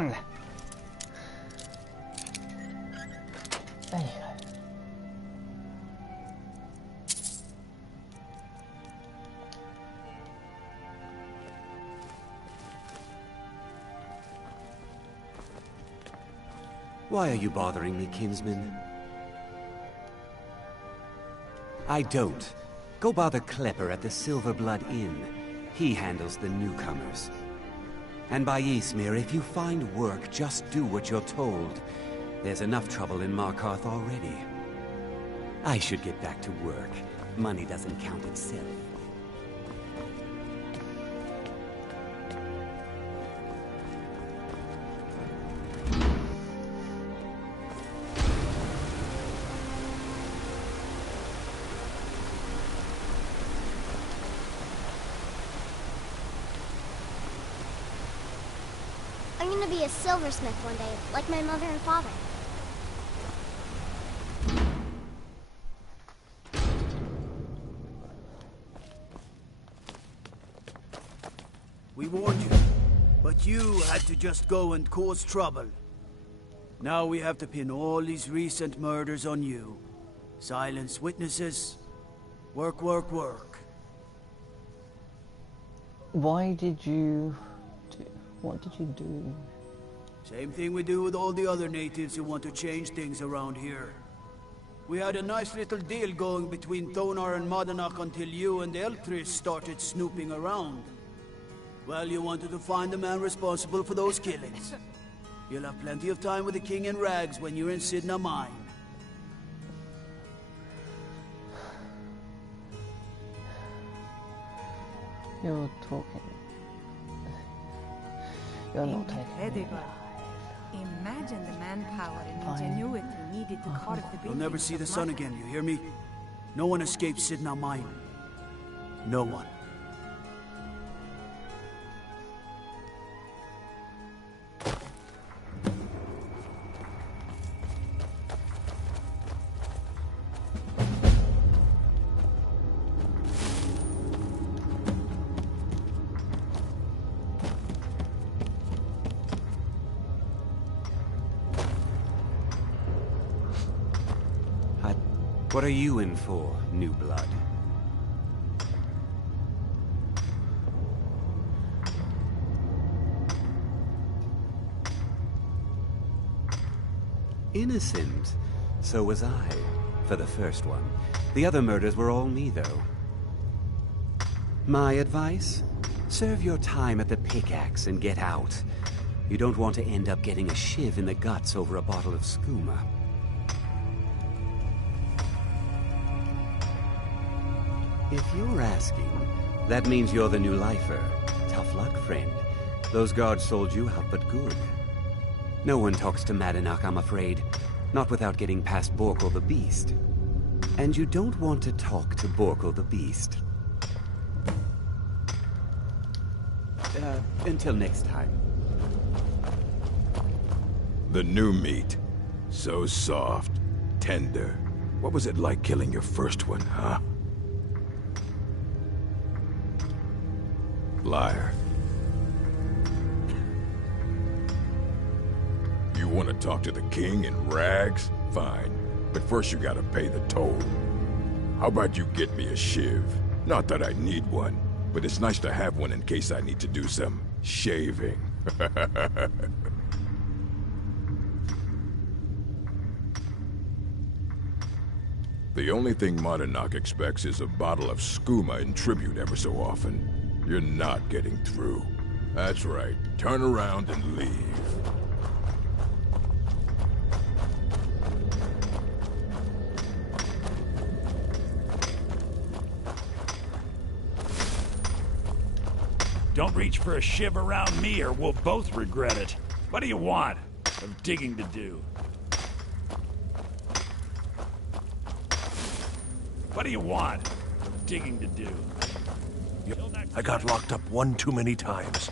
on. There you go. Why are you bothering me, kinsman? I don't. Go bother Klepper at the Silverblood Inn. He handles the newcomers. And by Ysmir, if you find work, just do what you're told. There's enough trouble in Markarth already. I should get back to work. Money doesn't count itself. I'm gonna be a silversmith one day, like my mother and father. We warned you, but you had to just go and cause trouble. Now we have to pin all these recent murders on you. Silence witnesses. Work, work, work. Why did you do... What did you do? Same thing we do with all the other natives who want to change things around here. We had a nice little deal going between Thonar and Madanach until you and Elthris started snooping around. Well, you wanted to find the man responsible for those killings. You'll have plenty of time with the king in rags when you're in Sidna Mine. You're talking... You're not taking me. Incredible. Imagine the manpower and ingenuity needed to carve the buildings. You'll never see the of sun Markarth. again, you hear me? No one escapes Sidna Mine. No one. What are you in for, new blood? Innocent. So was I, for the first one. The other murders were all me, though. My advice? Serve your time at the pickaxe and get out. You don't want to end up getting a shiv in the guts over a bottle of skooma. If you're asking, that means you're the new lifer. Tough luck, friend. Those guards sold you out, but good. No one talks to Madanach, I'm afraid. Not without getting past Borkul the Beast. And you don't want to talk to Borkul the Beast. Until next time. The new meat. So soft, tender. What was it like killing your first one, huh? Liar. You want to talk to the king in rags? Fine. But first you gotta pay the toll. How about you get me a shiv? Not that I need one, but it's nice to have one in case I need to do some shaving. The only thing Madanach expects is a bottle of skooma in tribute ever so often. You're not getting through. That's right. Turn around and leave. Don't reach for a shiv around me or we'll both regret it. What do you want? Of digging to do. What do you want? Of digging to do. I got locked up one too many times.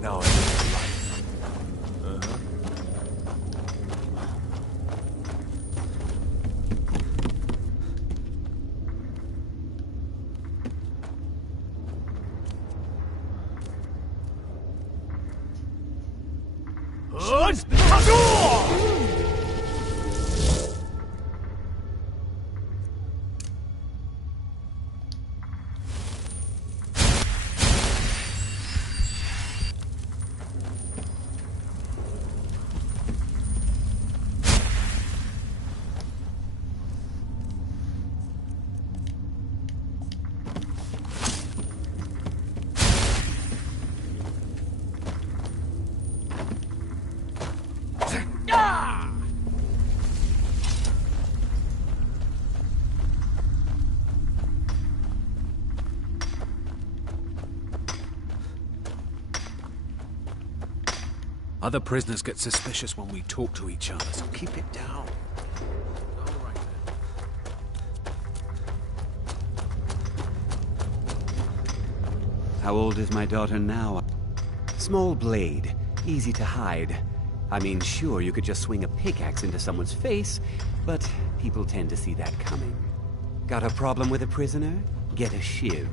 Now I live life. Other prisoners get suspicious when we talk to each other, so keep it down. All right, How old is my daughter now? Small blade, easy to hide. I mean, sure, you could just swing a pickaxe into someone's face, but people tend to see that coming. Got a problem with a prisoner? Get a shiv.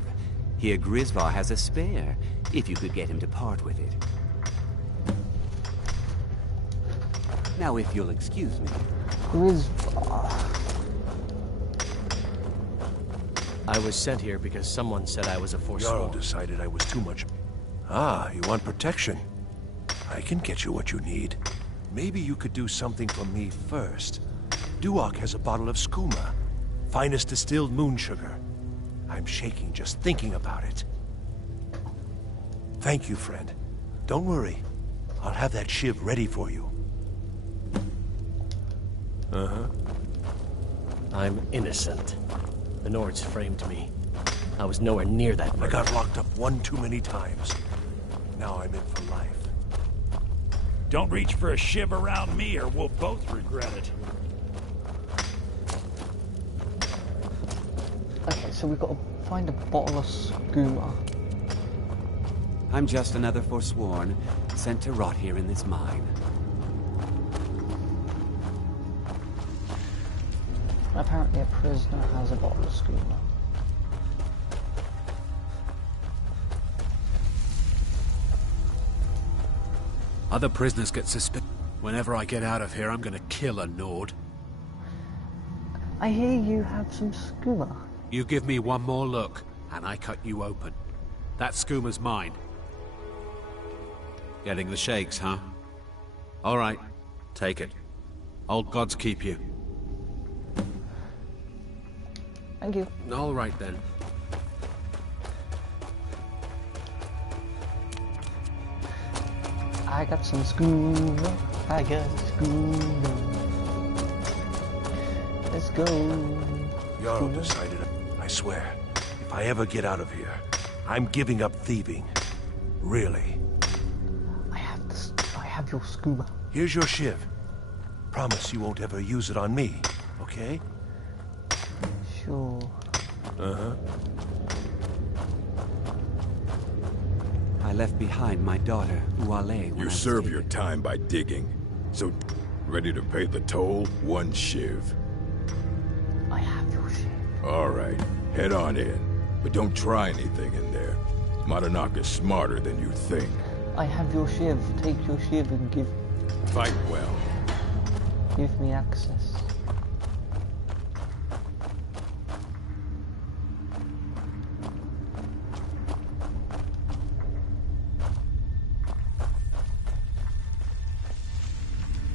Here Grisvar has a spare, if you could get him to part with it. Now, if you'll excuse me. I was sent here because someone said I was a forsworn. Jarl decided I was too much. Ah, you want protection? I can get you what you need. Maybe you could do something for me first. Duak has a bottle of skooma, finest distilled moon sugar. I'm shaking just thinking about it. Thank you, friend. Don't worry. I'll have that shiv ready for you. Uh-huh. I'm innocent. The Nords framed me. I was nowhere near that murder. I got locked up one too many times. Now I'm in for life. Don't reach for a shiv around me or we'll both regret it. Okay, so we've got to find a bottle of skooma. I'm just another forsworn, sent to rot here in this mine. Apparently a prisoner has a bottle of skooma. Other prisoners get suspicious. Whenever I get out of here, I'm gonna kill a Nord. I hear you have some skooma. You give me one more look, and I cut you open. That skooma's mine. Getting the shakes, huh? All right, take it. Old gods keep you. Thank you. All right, then. I got some skooma. I got skooma. Let's go. Jarl decided, I swear, if I ever get out of here, I'm giving up thieving. Really. I have your skooma. Here's your shiv. Promise you won't ever use it on me, okay? Sure. Uh-huh. I left behind my daughter, Uale. You serve your time by digging. So, ready to pay the toll? One shiv. I have your shiv. All right, head on in. But don't try anything in there. Madanak is smarter than you think. I have your shiv. Take your shiv and give... Fight well. Give me access.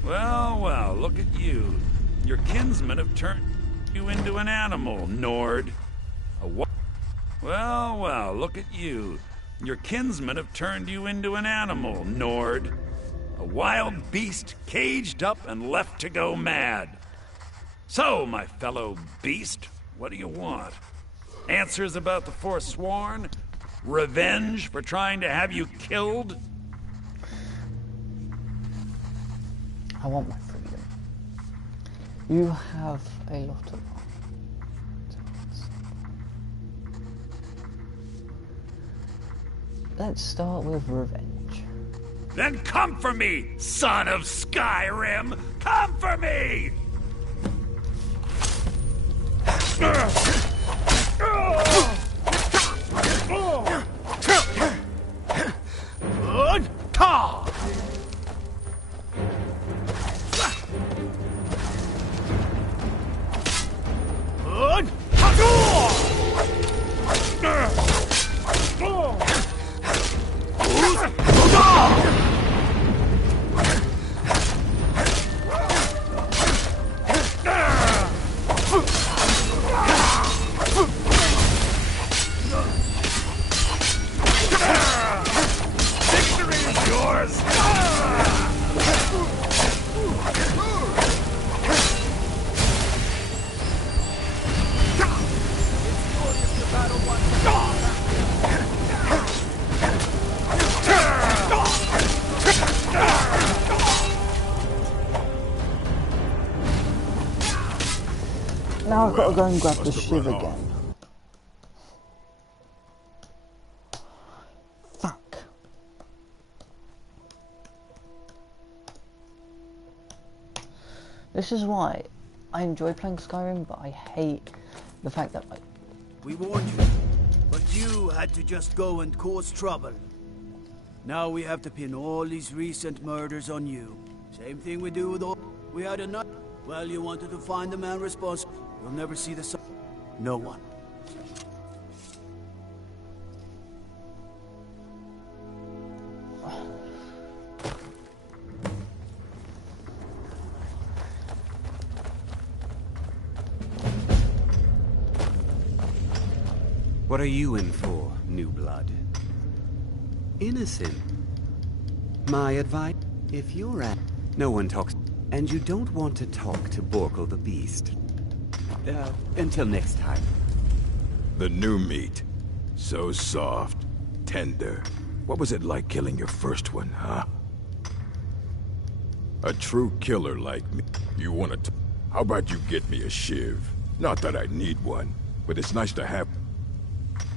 Well, well, look at you. Your kinsmen have turned you into an animal, Nord. Well, well, look at you. Your kinsmen have turned you into an animal, Nord. A wild beast caged up and left to go mad. So, my fellow beast, what do you want? Answers about the Forsworn? Revenge for trying to have you killed? I want my freedom. You have a lot of... Let's start with revenge. Then come for me, son of Skyrim! Come for me! Now I've got to go and grab the must have shiv run off. again. Fuck. This is why I enjoy playing Skyrim, but I hate the fact that We warned you, but you had to just go and cause trouble. Now we have to pin all these recent murders on you. Same thing we do with all... We had a night... Well, you wanted to find the man responsible. You'll never see the sun. No one. What are you in for, new blood? Innocent. My advice, if you're at... No one talks... And you don't want to talk to Borkle the Beast. Until next time. The new meat. So soft, tender. What was it like killing your first one, huh? A true killer like me. You wanna How about you get me a shiv? Not that I need one, but it's nice to have...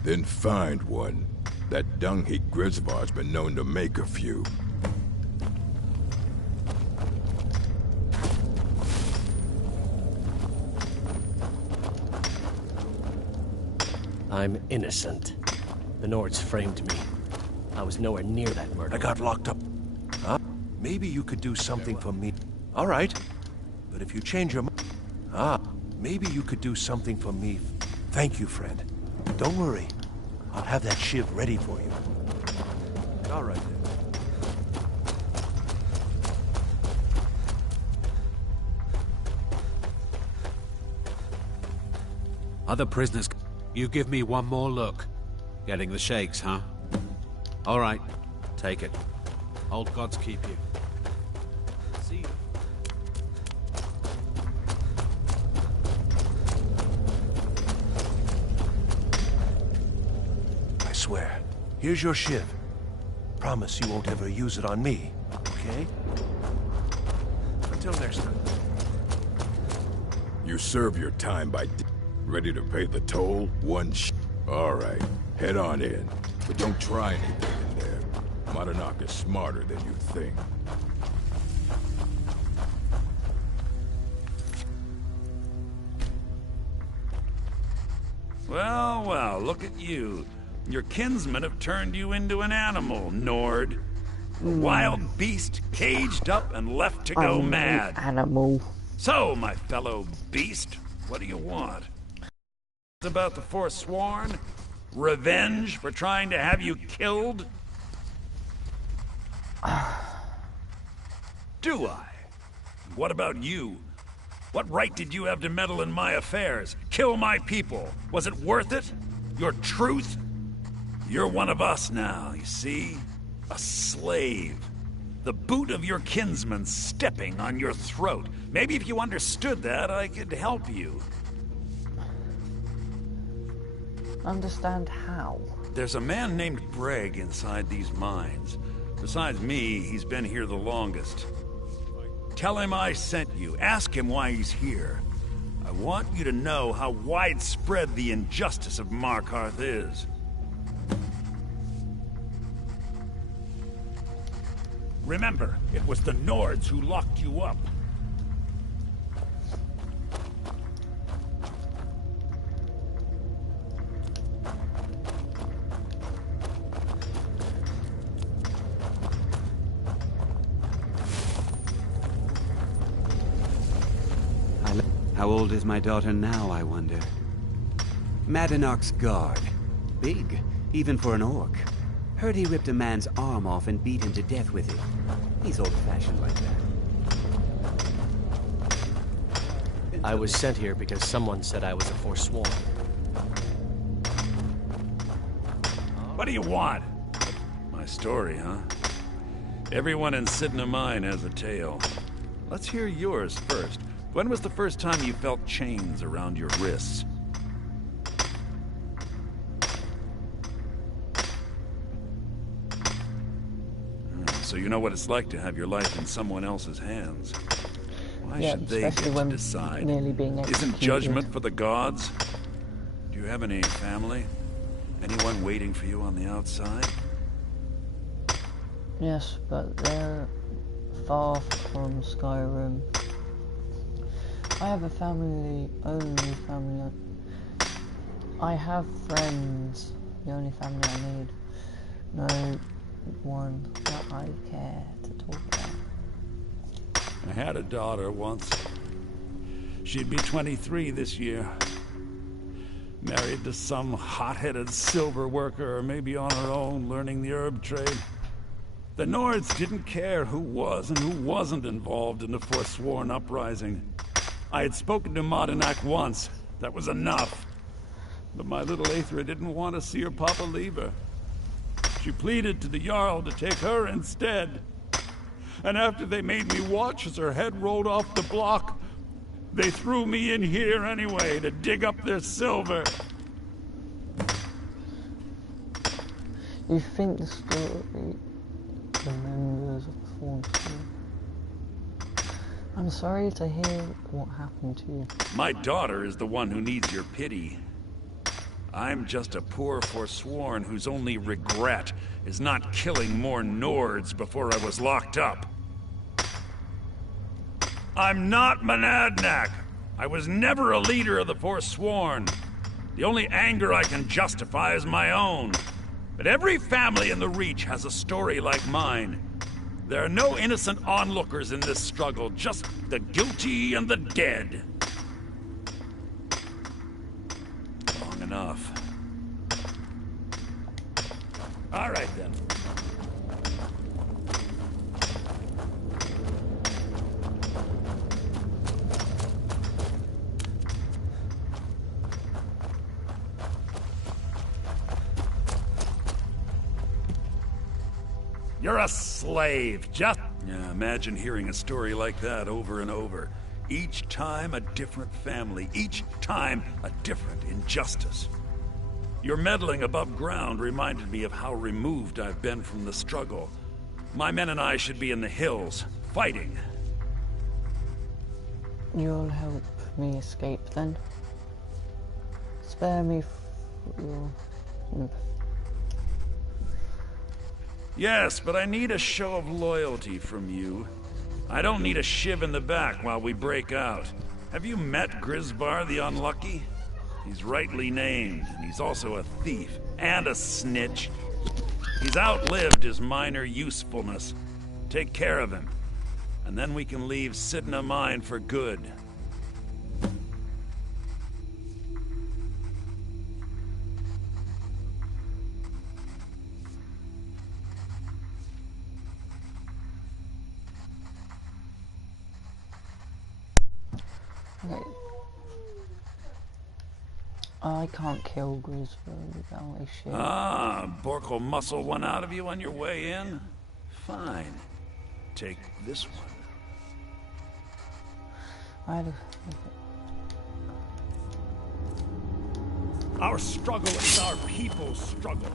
Then find one. That dung-heap Grisvar's been known to make a few. I'm innocent. The Nords framed me. I was nowhere near that murder. I got locked up. Huh? Maybe you could do something for me. All right. But if you change your mind... maybe you could do something for me. Thank you, friend. Don't worry. I'll have that shiv ready for you. All right, then. Other prisoners... You give me one more look. Getting the shakes, huh? All right. Take it. Old gods keep you. See you. I swear. Here's your shiv. Promise you won't ever use it on me, okay? Until next time. You serve your time by... Ready to pay the toll? All right, head on in. But don't try anything in there. Madanak is smarter than you think. Well, well, look at you. Your kinsmen have turned you into an animal, Nord. A wild beast caged up and left to go mad. Animal. So, my fellow beast, what do you want? About the Forsworn? Revenge for trying to have you killed? Do I? What about you? What right did you have to meddle in my affairs? Kill my people? Was it worth it? Your truth? You're one of us now, you see? A slave. The boot of your kinsman stepping on your throat. Maybe if you understood that, I could help you. Understand how? There's a man named Breg inside these mines. Besides me, he's been here the longest. Tell him I sent you. Ask him why he's here. I want you to know how widespread the injustice of Markarth is. Remember, it was the Nords who locked you up. How old is my daughter now, I wonder? Madanach's guard. Big, even for an orc. Heard he ripped a man's arm off and beat him to death with it. He's old-fashioned like that. I was sent here because someone said I was a Forsworn. What do you want? My story, huh? Everyone in Sidna Mine has a tale. Let's hear yours first. When was the first time you felt chains around your wrists? So you know what it's like to have your life in someone else's hands. Why Yeah, should they get especially to when decide? nearly being Isn't executed. judgment for the gods? Do you have any family? Anyone waiting for you on the outside? Yes, but they're far from Skyrim. I have a family, only family. I have friends, the only family I need. No one that I care to talk about. I had a daughter once. She'd be 23 this year. Married to some hot-headed silver worker, or maybe on her own, learning the herb trade. The Nords didn't care who was and who wasn't involved in the Forsworn uprising. I had spoken to Madanak once. That was enough. But my little Aethra didn't want to see her papa leave her. She pleaded to the Jarl to take her instead. And after they made me watch as her head rolled off the block, they threw me in here anyway to dig up their silver. You think the story, the members of the Fallen School? I'm sorry to hear what happened to you. My daughter is the one who needs your pity. I'm just a poor Forsworn whose only regret is not killing more Nords before I was locked up. I'm not Monadnac. I was never a leader of the Forsworn. The only anger I can justify is my own. But every family in the Reach has a story like mine. There are no innocent onlookers in this struggle, just the guilty and the dead. Long enough. All right, then. You're a slave, just... Yeah, imagine hearing a story like that over and over. Each time a different family, each time a different injustice. Your meddling above ground reminded me of how removed I've been from the struggle. My men and I should be in the hills, fighting. You'll help me escape then? Spare me your... Yes, but I need a show of loyalty from you. I don't need a shiv in the back while we break out. Have you met Grisbar the Unlucky? He's rightly named, and he's also a thief and a snitch. He's outlived his minor usefulness. Take care of him, and then we can leave Sidna Mine for good. Okay. I can't kill Griswold without a shit. Ah, Bork will muscle one out of you on your way in? Fine. Take this one. Our struggle is our people's struggle.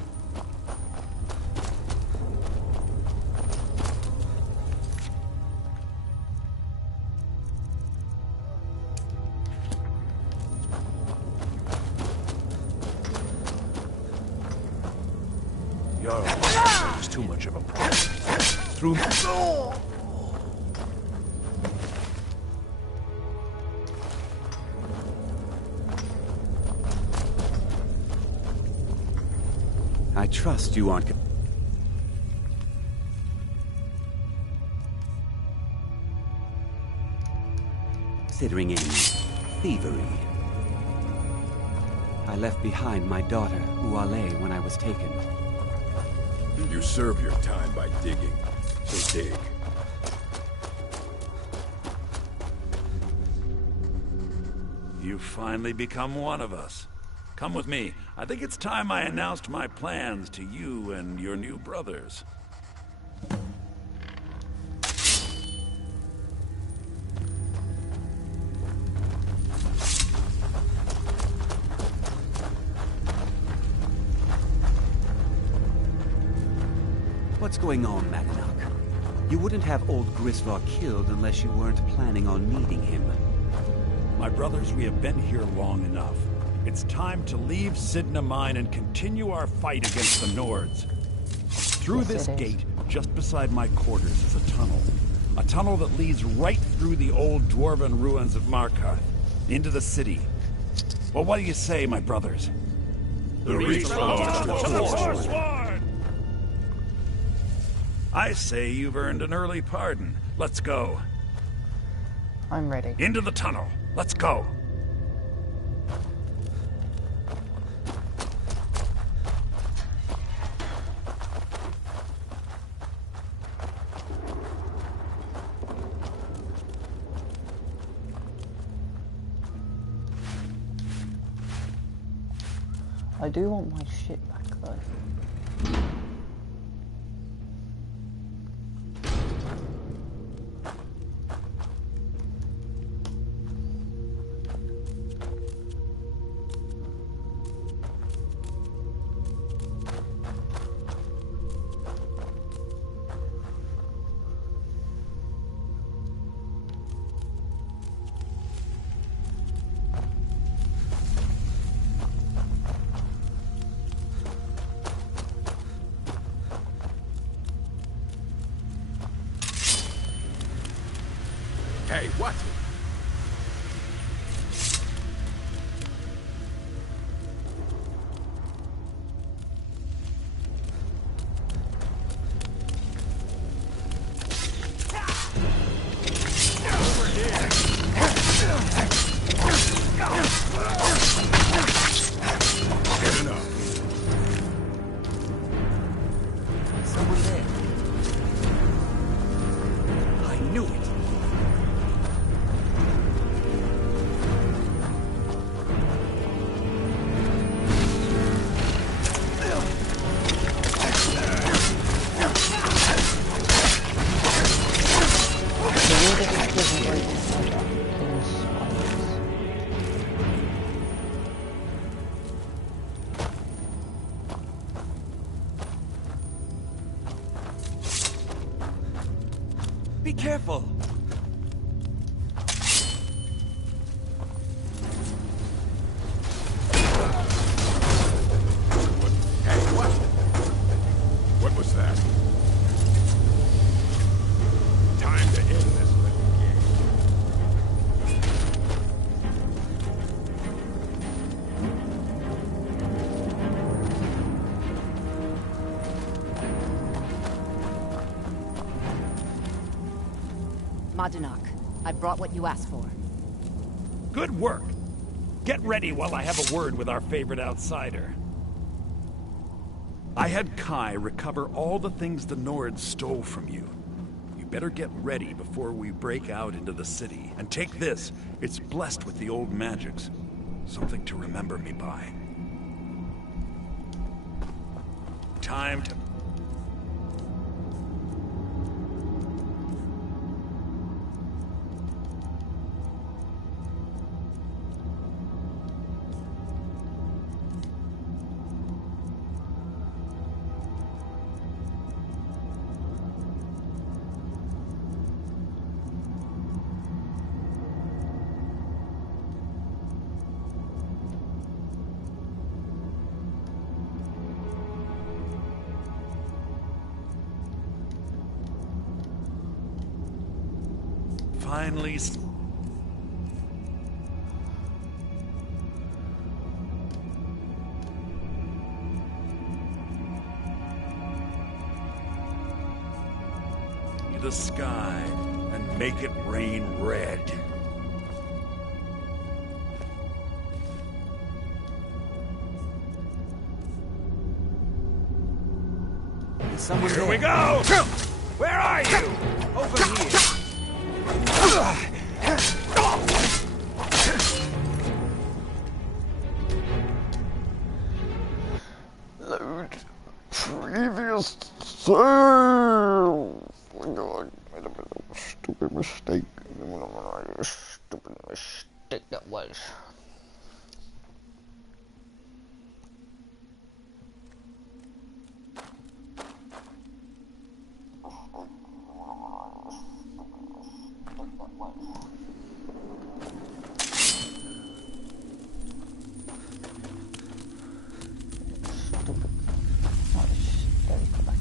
It's too much of a problem. Through me. I trust you aren't... considering any thievery. I left behind my daughter, Uale, when I was taken. You serve your time by digging, so dig. You've finally become one of us. Come with me. I think it's time I announced my plans to you and your new brothers. What's going on, Madanak? You wouldn't have old Grisvar killed unless you weren't planning on needing him. My brothers, we have been here long enough. It's time to leave Sidna Mine and continue our fight against the Nords. Through this gate, just beside my quarters, is a tunnel. A tunnel that leads right through the old dwarven ruins of Markarth, into the city. Well, what do you say, my brothers? The Reach belongs to the Forsworn! I say you've earned an early pardon. Let's go. I'm ready. Into the tunnel. Let's go. I do want my shit back though. Hey, watch it! Someone there. I knew it. Be careful! Hey, watch it! What was that? Time to end this little game. Madanak, I brought what you asked for. Good work. Get ready while I have a word with our favorite outsider. I had Kai recover all the things the Nords stole from you. You better get ready before we break out into the city. And take this. It's blessed with the old magics. Something to remember me by. Time to... Finally... the sky and make it rain red. Someone Here there. we go! Where are you? Over here. Load previous save. Oh my god, made a stupid mistake. Stupid mistake that was. stupid. Oh, there we go back.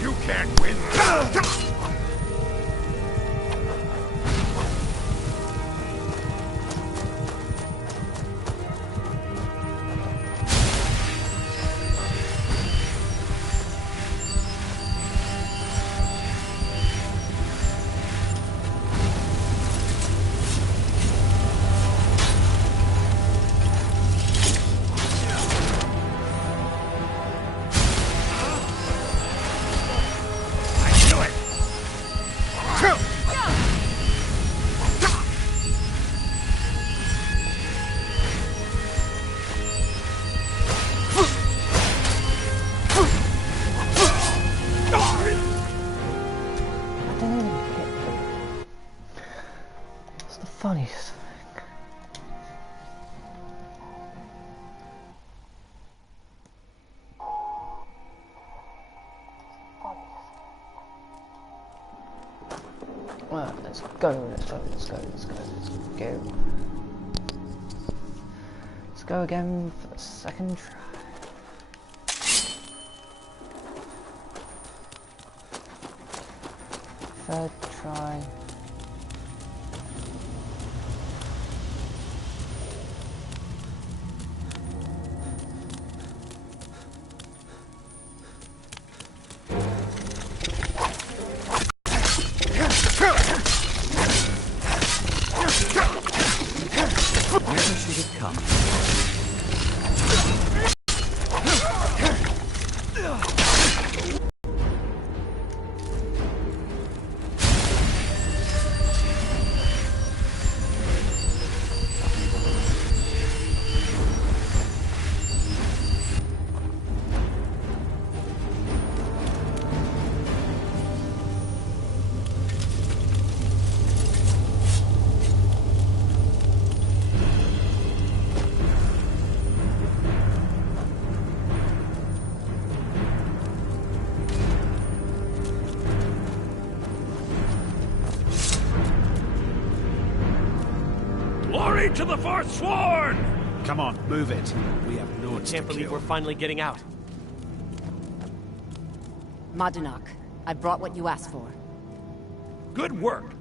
You can't win. Funniest thing. Well, let's go. Let's go again for the second try. Third try. Glory to the Forsworn! Come on, move it. We have Nords to Can't believe kill. we're finally getting out. Madanach, I brought what you asked for. Good work.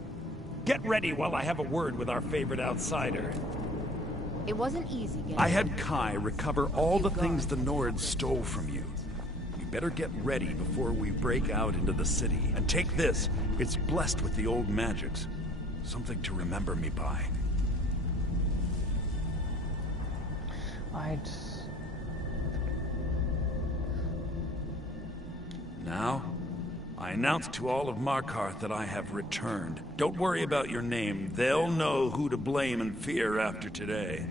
Get ready while I have a word with our favorite outsider. It wasn't easy getting... I had Kai recover all the things the Nords stole from you. You better get ready before we break out into the city. And take this. It's blessed with the old magics. Something to remember me by. Now, I announce to all of Markarth that I have returned. Don't worry about your name. They'll know who to blame and fear after today.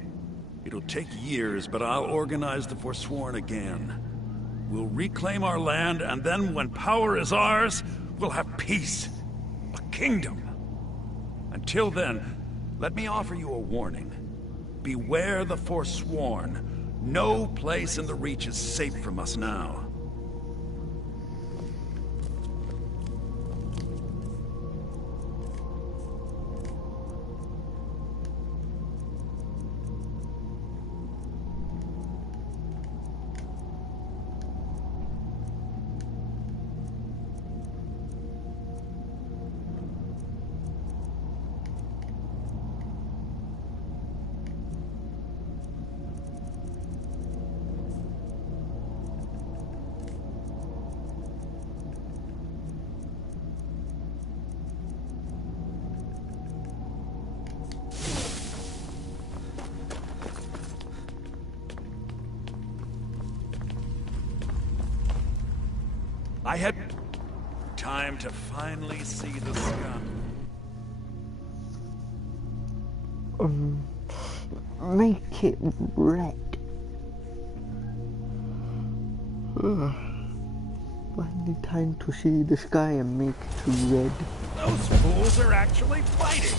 It'll take years, but I'll organize the Forsworn again. We'll reclaim our land, and then when power is ours, we'll have peace. A kingdom. Until then, let me offer you a warning. Beware the Forsworn. No place in the Reach is safe from us now. I had time to finally see the sky. Make it red. Finally time to see the sky and make it red. Those fools are actually fighting!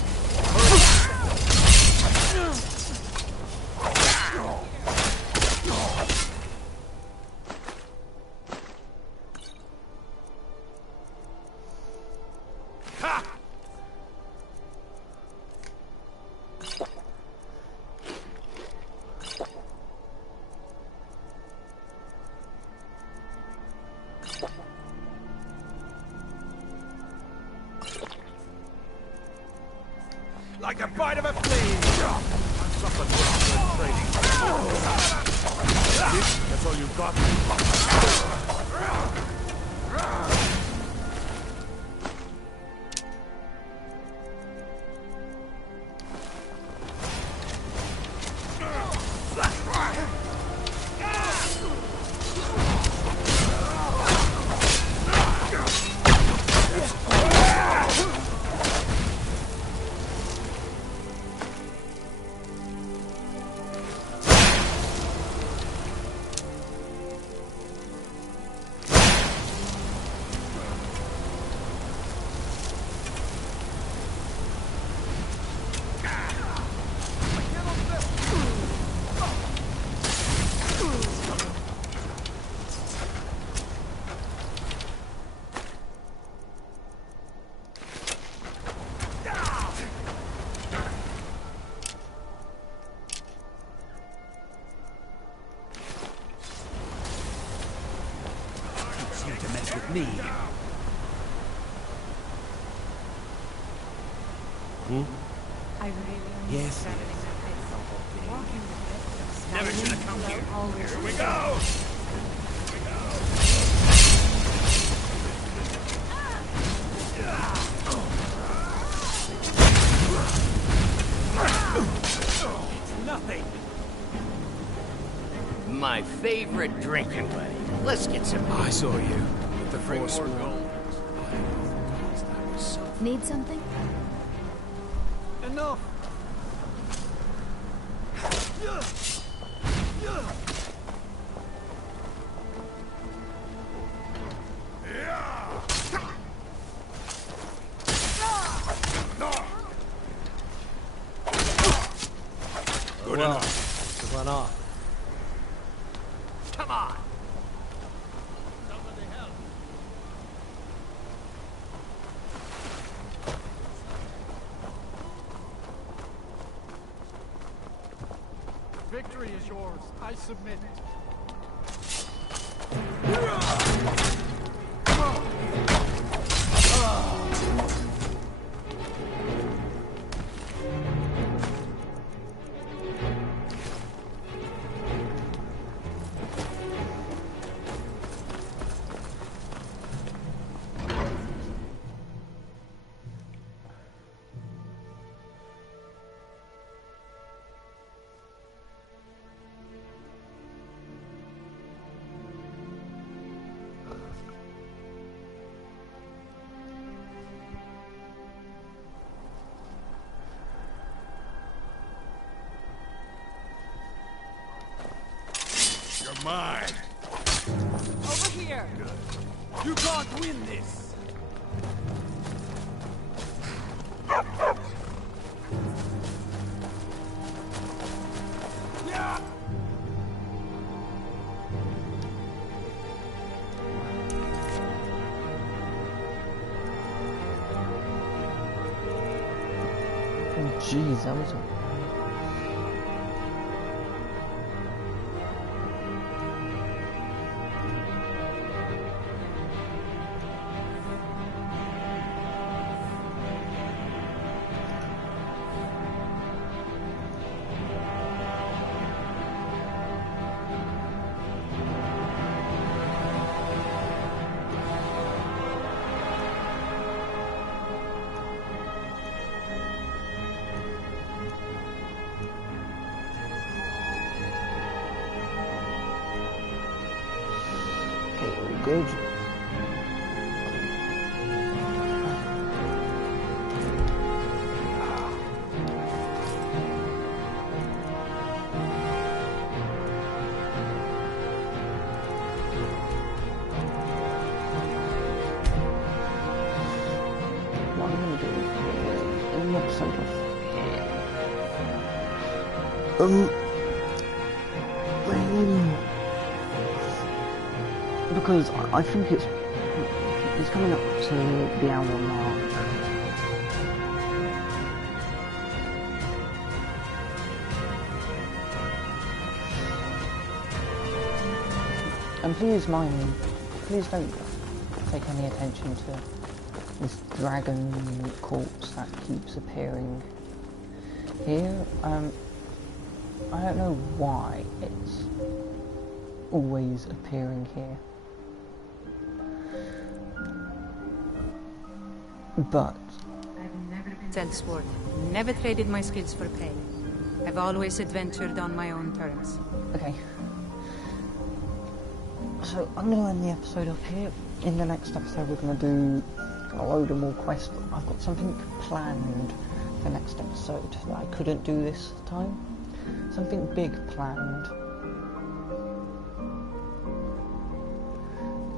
Ha! Like a bite of a flea! That's all you've got? To mess with me. I really Yes. Never should have come here. Here we go! Nothing. My favorite drinking buddy. Let's get some. I saw you with the Forsworn. Need something? Enough! Good enough. Run off. Come on. Victory is yours. I submit. You're mine. Over here! You can't win this! Yeah! Oh jeez, that was good. Because I think it's coming up to the hour mark. And please mind me, please don't take any attention to this dragon corpse that keeps appearing here. I don't know why it's always appearing here. But Elsword, never traded my skills for pay. I've always adventured on my own terms. Okay. So I'm going to end the episode up here. In the next episode we're going to do a load of more quests. I've got something planned for next episode that I couldn't do this time. Something big planned.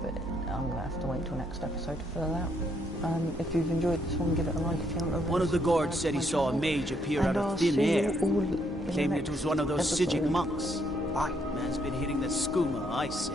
But I'm going to have to wait till next episode for that. If you've enjoyed this one, give it a like. If you haven't already, one of the guards said he saw a mage appear out of thin air. Claimed it was one of those Sijic monks. Bye. Man's been hitting the skooma, I say.